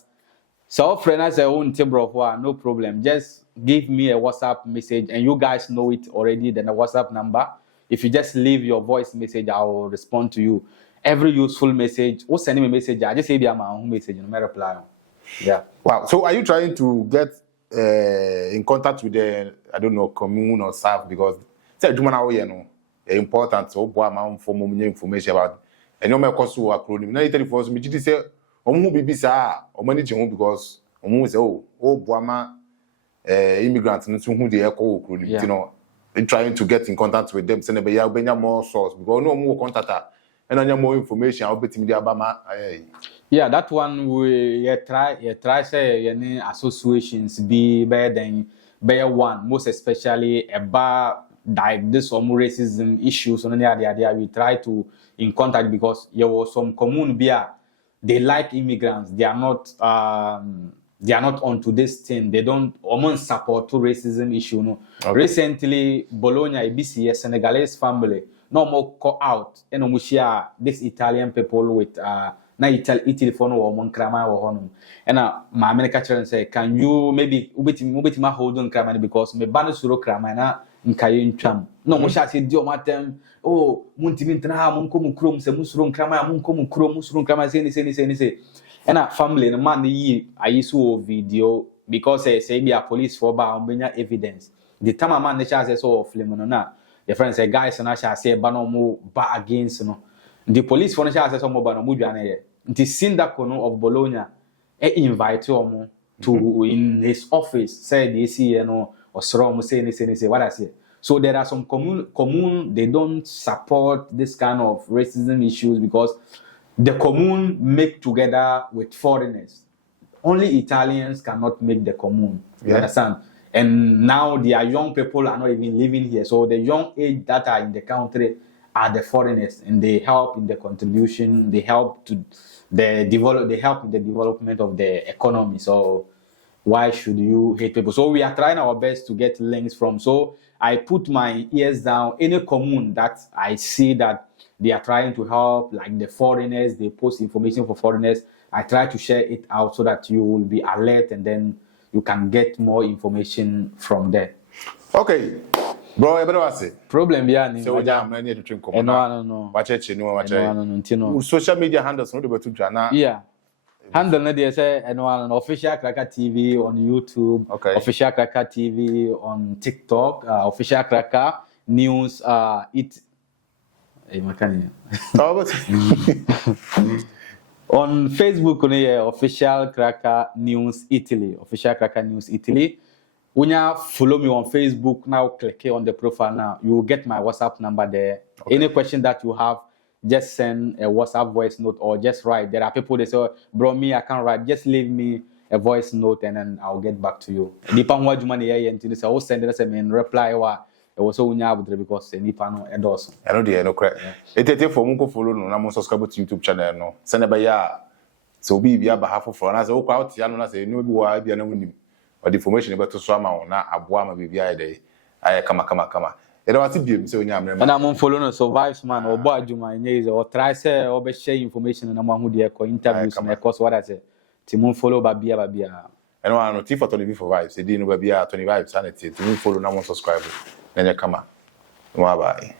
So, friends, I own bro, no problem. Just give me a WhatsApp message, and you guys know it already. Then a WhatsApp number. If you just leave your voice message, I will respond to you. Every useful message, or send me a message. I just say my own message and I reply. Yeah. Wow. So, are you trying to get in contact with the commune or staff because say do now important. So, boy, my for more information about. And no matter cost or acronym. Now, you for us, me just say. Omu bibi sa o manage home because omu say boama immigrants nso hu dey ekọ okro you know they trying to get in contact with them say na be ya obenya more source because no omu contact and anya more information how betimi dey abama yeah that one we try say any associations be better than better one most especially about like this racism issues on the we try to in contact because there was some commune beer. They like immigrants. They are not onto this thing. They don't almost support to racism issue. No. Okay. Recently, Bologna, a Senegalese family, no more call out. And we share this Italian people with na Italy for no one krama or honum. And my American say, can you maybe my hold on krama because me banu suro krama na nkayin cham. No mo sha say dio matem. Oh, muntimintra munko krom se musron krama munko krom musron krama say and a family no man yi ayisu video because say be a police for ba ombenya evidence the time man na say so film no na the friend say guys na say ba no mo ba against no the police for na say so mo ba no mo dwa na ye nti Sindakono of Bologna invite omo to in his office say they see no osro mo say what I say. So there are some commune they don't support this kind of racism issues because the commune make together with foreigners. Only Italians cannot make the commune. You understand? And now their young people are not even living here. So the young age that are in the country are the foreigners, and they help in the contribution. They help to They help in the development of the economy. So why should you hate people? So we are trying our best to get links from. So I put my ears down. Any commune that I see that they are trying to help, like the foreigners, they post information for foreigners. I try to share it out so that you will be alert and then you can get more information from there. Okay. Bro, I better say. Problem yeah. So we are many to drink. No. Watch it, no. Social media handles not about to Jana. Yeah. Handle na dey say on Official Cracker TV on YouTube, okay. Official Cracker TV on TikTok, Official Cracker News on Facebook Official Cracker News Italy, Official Cracker News Italy. When you follow me on Facebook now, click on the profile now. You will get my WhatsApp number there. Okay. Any question that you have, just send a WhatsApp voice note or just write. There are people that say, bro, me, I can't write. Just leave me a voice note and then I'll get back to you. Depending what you money here, and say, I'll send it and reply. It was so because nipa no endorse. I know the no correct. It for munko follow no na subscribe to YouTube channel no. Send ba ya. So be behalf of for na say o kwa out ya no na say no bi wa bia na wunim. Or the information about to swam on na aboa ma bibia ide. Aye kama. You don't want to be so nyamre. And I'm follow no survives man or boy juma nyeze or try say or be share information na mahu de ko interviews na course what I say. Timon follow babia. And one no for 25 for vibes. Say no babia 25 sanity. Timon follow na one subscribe. Then you come on. Bye.